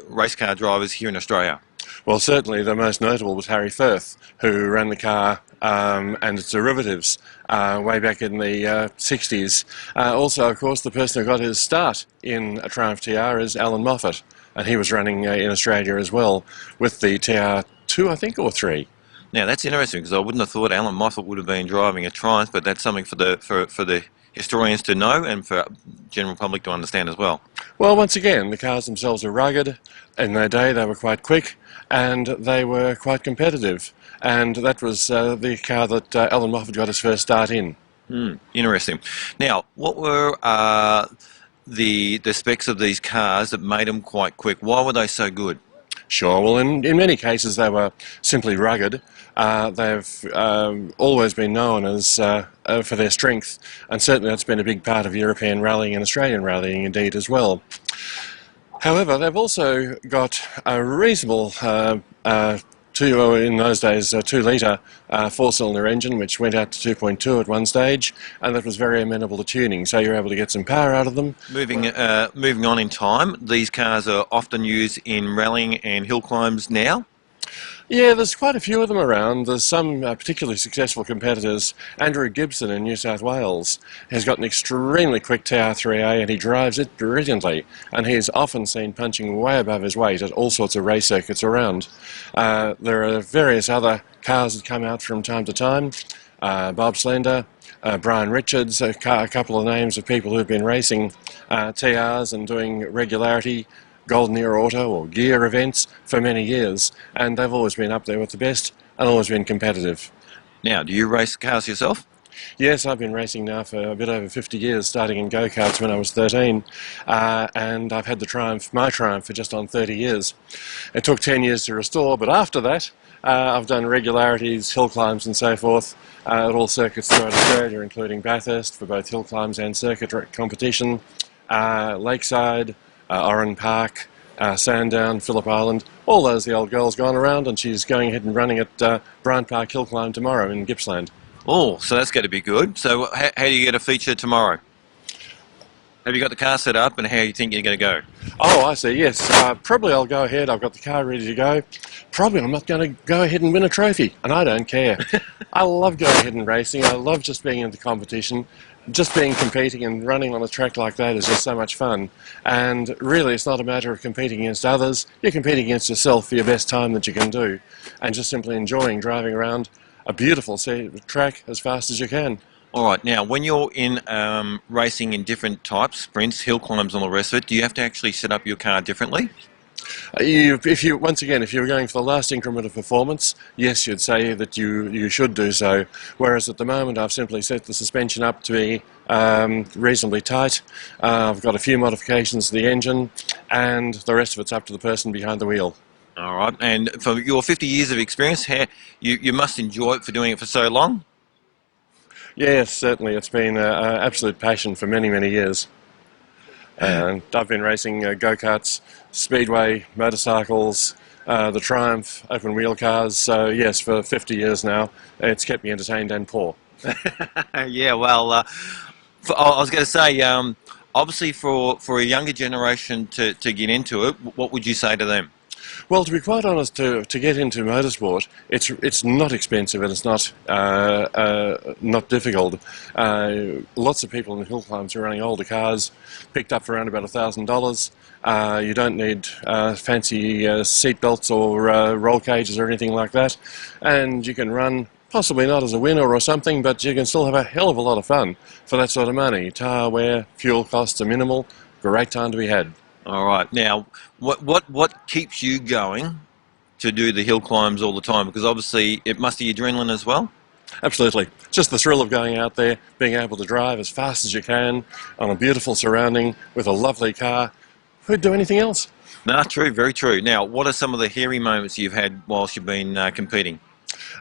race car drivers here in Australia? Well, certainly the most notable was Harry Firth, who ran the car and its derivatives way back in the 60s. Also, of course, the person who got his start in a Triumph TR is Alan Moffat, and he was running in Australia as well with the TR2, I think, or 3. Now, that's interesting because I wouldn't have thought Alan Moffat would have been driving a Triumph, but that's something for the historians to know and for general public to understand as well. Well, once again, the cars themselves are rugged. In their day, they were quite quick and they were quite competitive. And that was the car that Alan Moffat got his first start in. Interesting. Now, what were the specs of these cars that made them quite quick? Why were they so good? Sure. Well, in many cases, they were simply rugged. They've always been known as for their strength, and certainly that's been a big part of European rallying and Australian rallying indeed as well. However, they've also got a reasonable, in those days, a 2-litre four-cylinder engine, which went out to 2.2 at one stage, and that was very amenable to tuning, so you're able to get some power out of them. Moving on in time, these cars are often used in rallying and hill climbs now. Yeah, there's quite a few of them around. There's some particularly successful competitors. Andrew Gibson in New South Wales has got an extremely quick TR3A and he drives it brilliantly. And he's often seen punching way above his weight at all sorts of race circuits around. There are various other cars that come out from time to time. Bob Slender, Brian Richards, a couple of names of people who've been racing TRs and doing regularity Golden Era Auto or gear events for many years, and they've always been up there with the best and always been competitive. Now, do you race cars yourself? Yes, I've been racing now for a bit over 50 years, starting in go-karts when I was 13, and I've had my Triumph, for just on 30 years. It took 10 years to restore, but after that, I've done regularities, hill climbs and so forth at all circuits throughout Australia, including Bathurst for both hill climbs and circuit competition, Lakeside, Oran Park, Sandown, Phillip Island, all those the old girl's gone around, and she's going ahead and running at Bryant Park Hill Climb tomorrow in Gippsland. Oh, so that's going to be good. So how do you get a feature tomorrow? Have you got the car set up and how do you think you're going to go? Oh, I see, yes. Probably I'll go ahead. I've got the car ready to go. Probably I'm not going to go ahead and win a trophy, and I don't care. I love going ahead and racing. I love just being in the competition. Just competing and running on a track like that is just so much fun. And really, it's not a matter of competing against others. You're competing against yourself for your best time that you can do. And just simply enjoying driving around a beautiful track as fast as you can. All right, now, when you're in racing in different types, sprints, hill climbs, and all the rest of it, do you have to actually set up your car differently? Once again, if you were going for the last increment of performance, yes, you'd say that you should do so. Whereas at the moment, I've simply set the suspension up to be reasonably tight. I've got a few modifications to the engine, and the rest of it's up to the person behind the wheel. All right, and for your 50 years of experience, you must enjoy it for doing it for so long? Yes, certainly. It's been an absolute passion for many, many years. And I've been racing go-karts, speedway, motorcycles, the Triumph, open wheel cars. So yes, for 50 years now, it's kept me entertained and poor. Yeah, well, I was going to say, obviously for a younger generation to get into it, what would you say to them? Well, to be quite honest, to get into motorsport, it's not expensive and it's not difficult. Lots of people in the hill climbs are running older cars, picked up for around about $1,000. You don't need fancy seat belts or roll cages or anything like that, and you can run. Possibly not as a winner or something, but you can still have a hell of a lot of fun for that sort of money. Tyre wear, fuel costs are minimal. Great time to be had. All right. Now, what keeps you going to do the hill climbs all the time? Because obviously it must be adrenaline as well. Absolutely. Just the thrill of going out there, being able to drive as fast as you can on a beautiful surrounding with a lovely car. Who'd do anything else? No, true, very true. Now, what are some of the hairy moments you've had whilst you've been competing?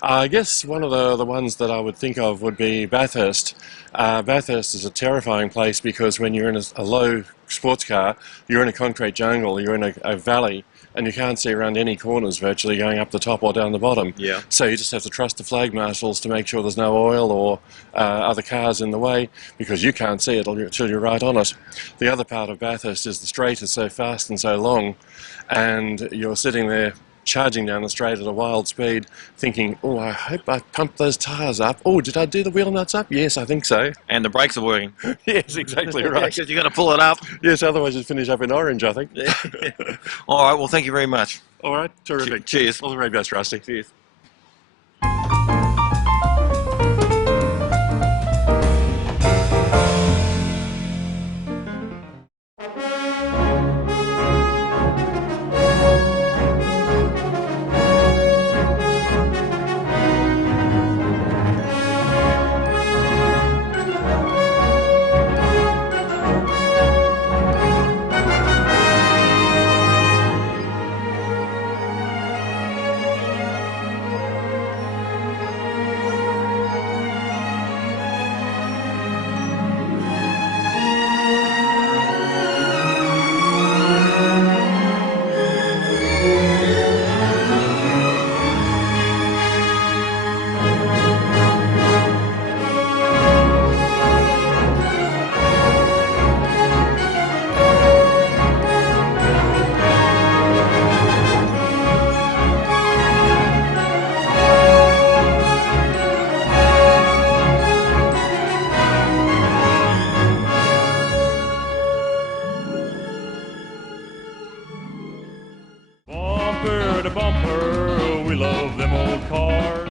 I guess one of the ones that I would think of would be Bathurst. Bathurst is a terrifying place because when you're in a low sports car, you're in a concrete jungle, you're in a valley, and you can't see around any corners virtually going up the top or down the bottom. Yeah. So you just have to trust the flag marshals to make sure there's no oil or other cars in the way, because you can't see it until you're right on it. The other part of Bathurst is the straight is so fast and so long, and you're sitting there charging down the straight at a wild speed, thinking, oh, I hope I pumped those tyres up. Oh, did I do the wheel nuts up? Yes, I think so. And the brakes are working. Yes, exactly right. Because you're going to pull it up. Yes, otherwise you'd finish up in orange, I think. All right, well, thank you very much. All right, terrific. Cheers. All the very best, Rusty. Cheers.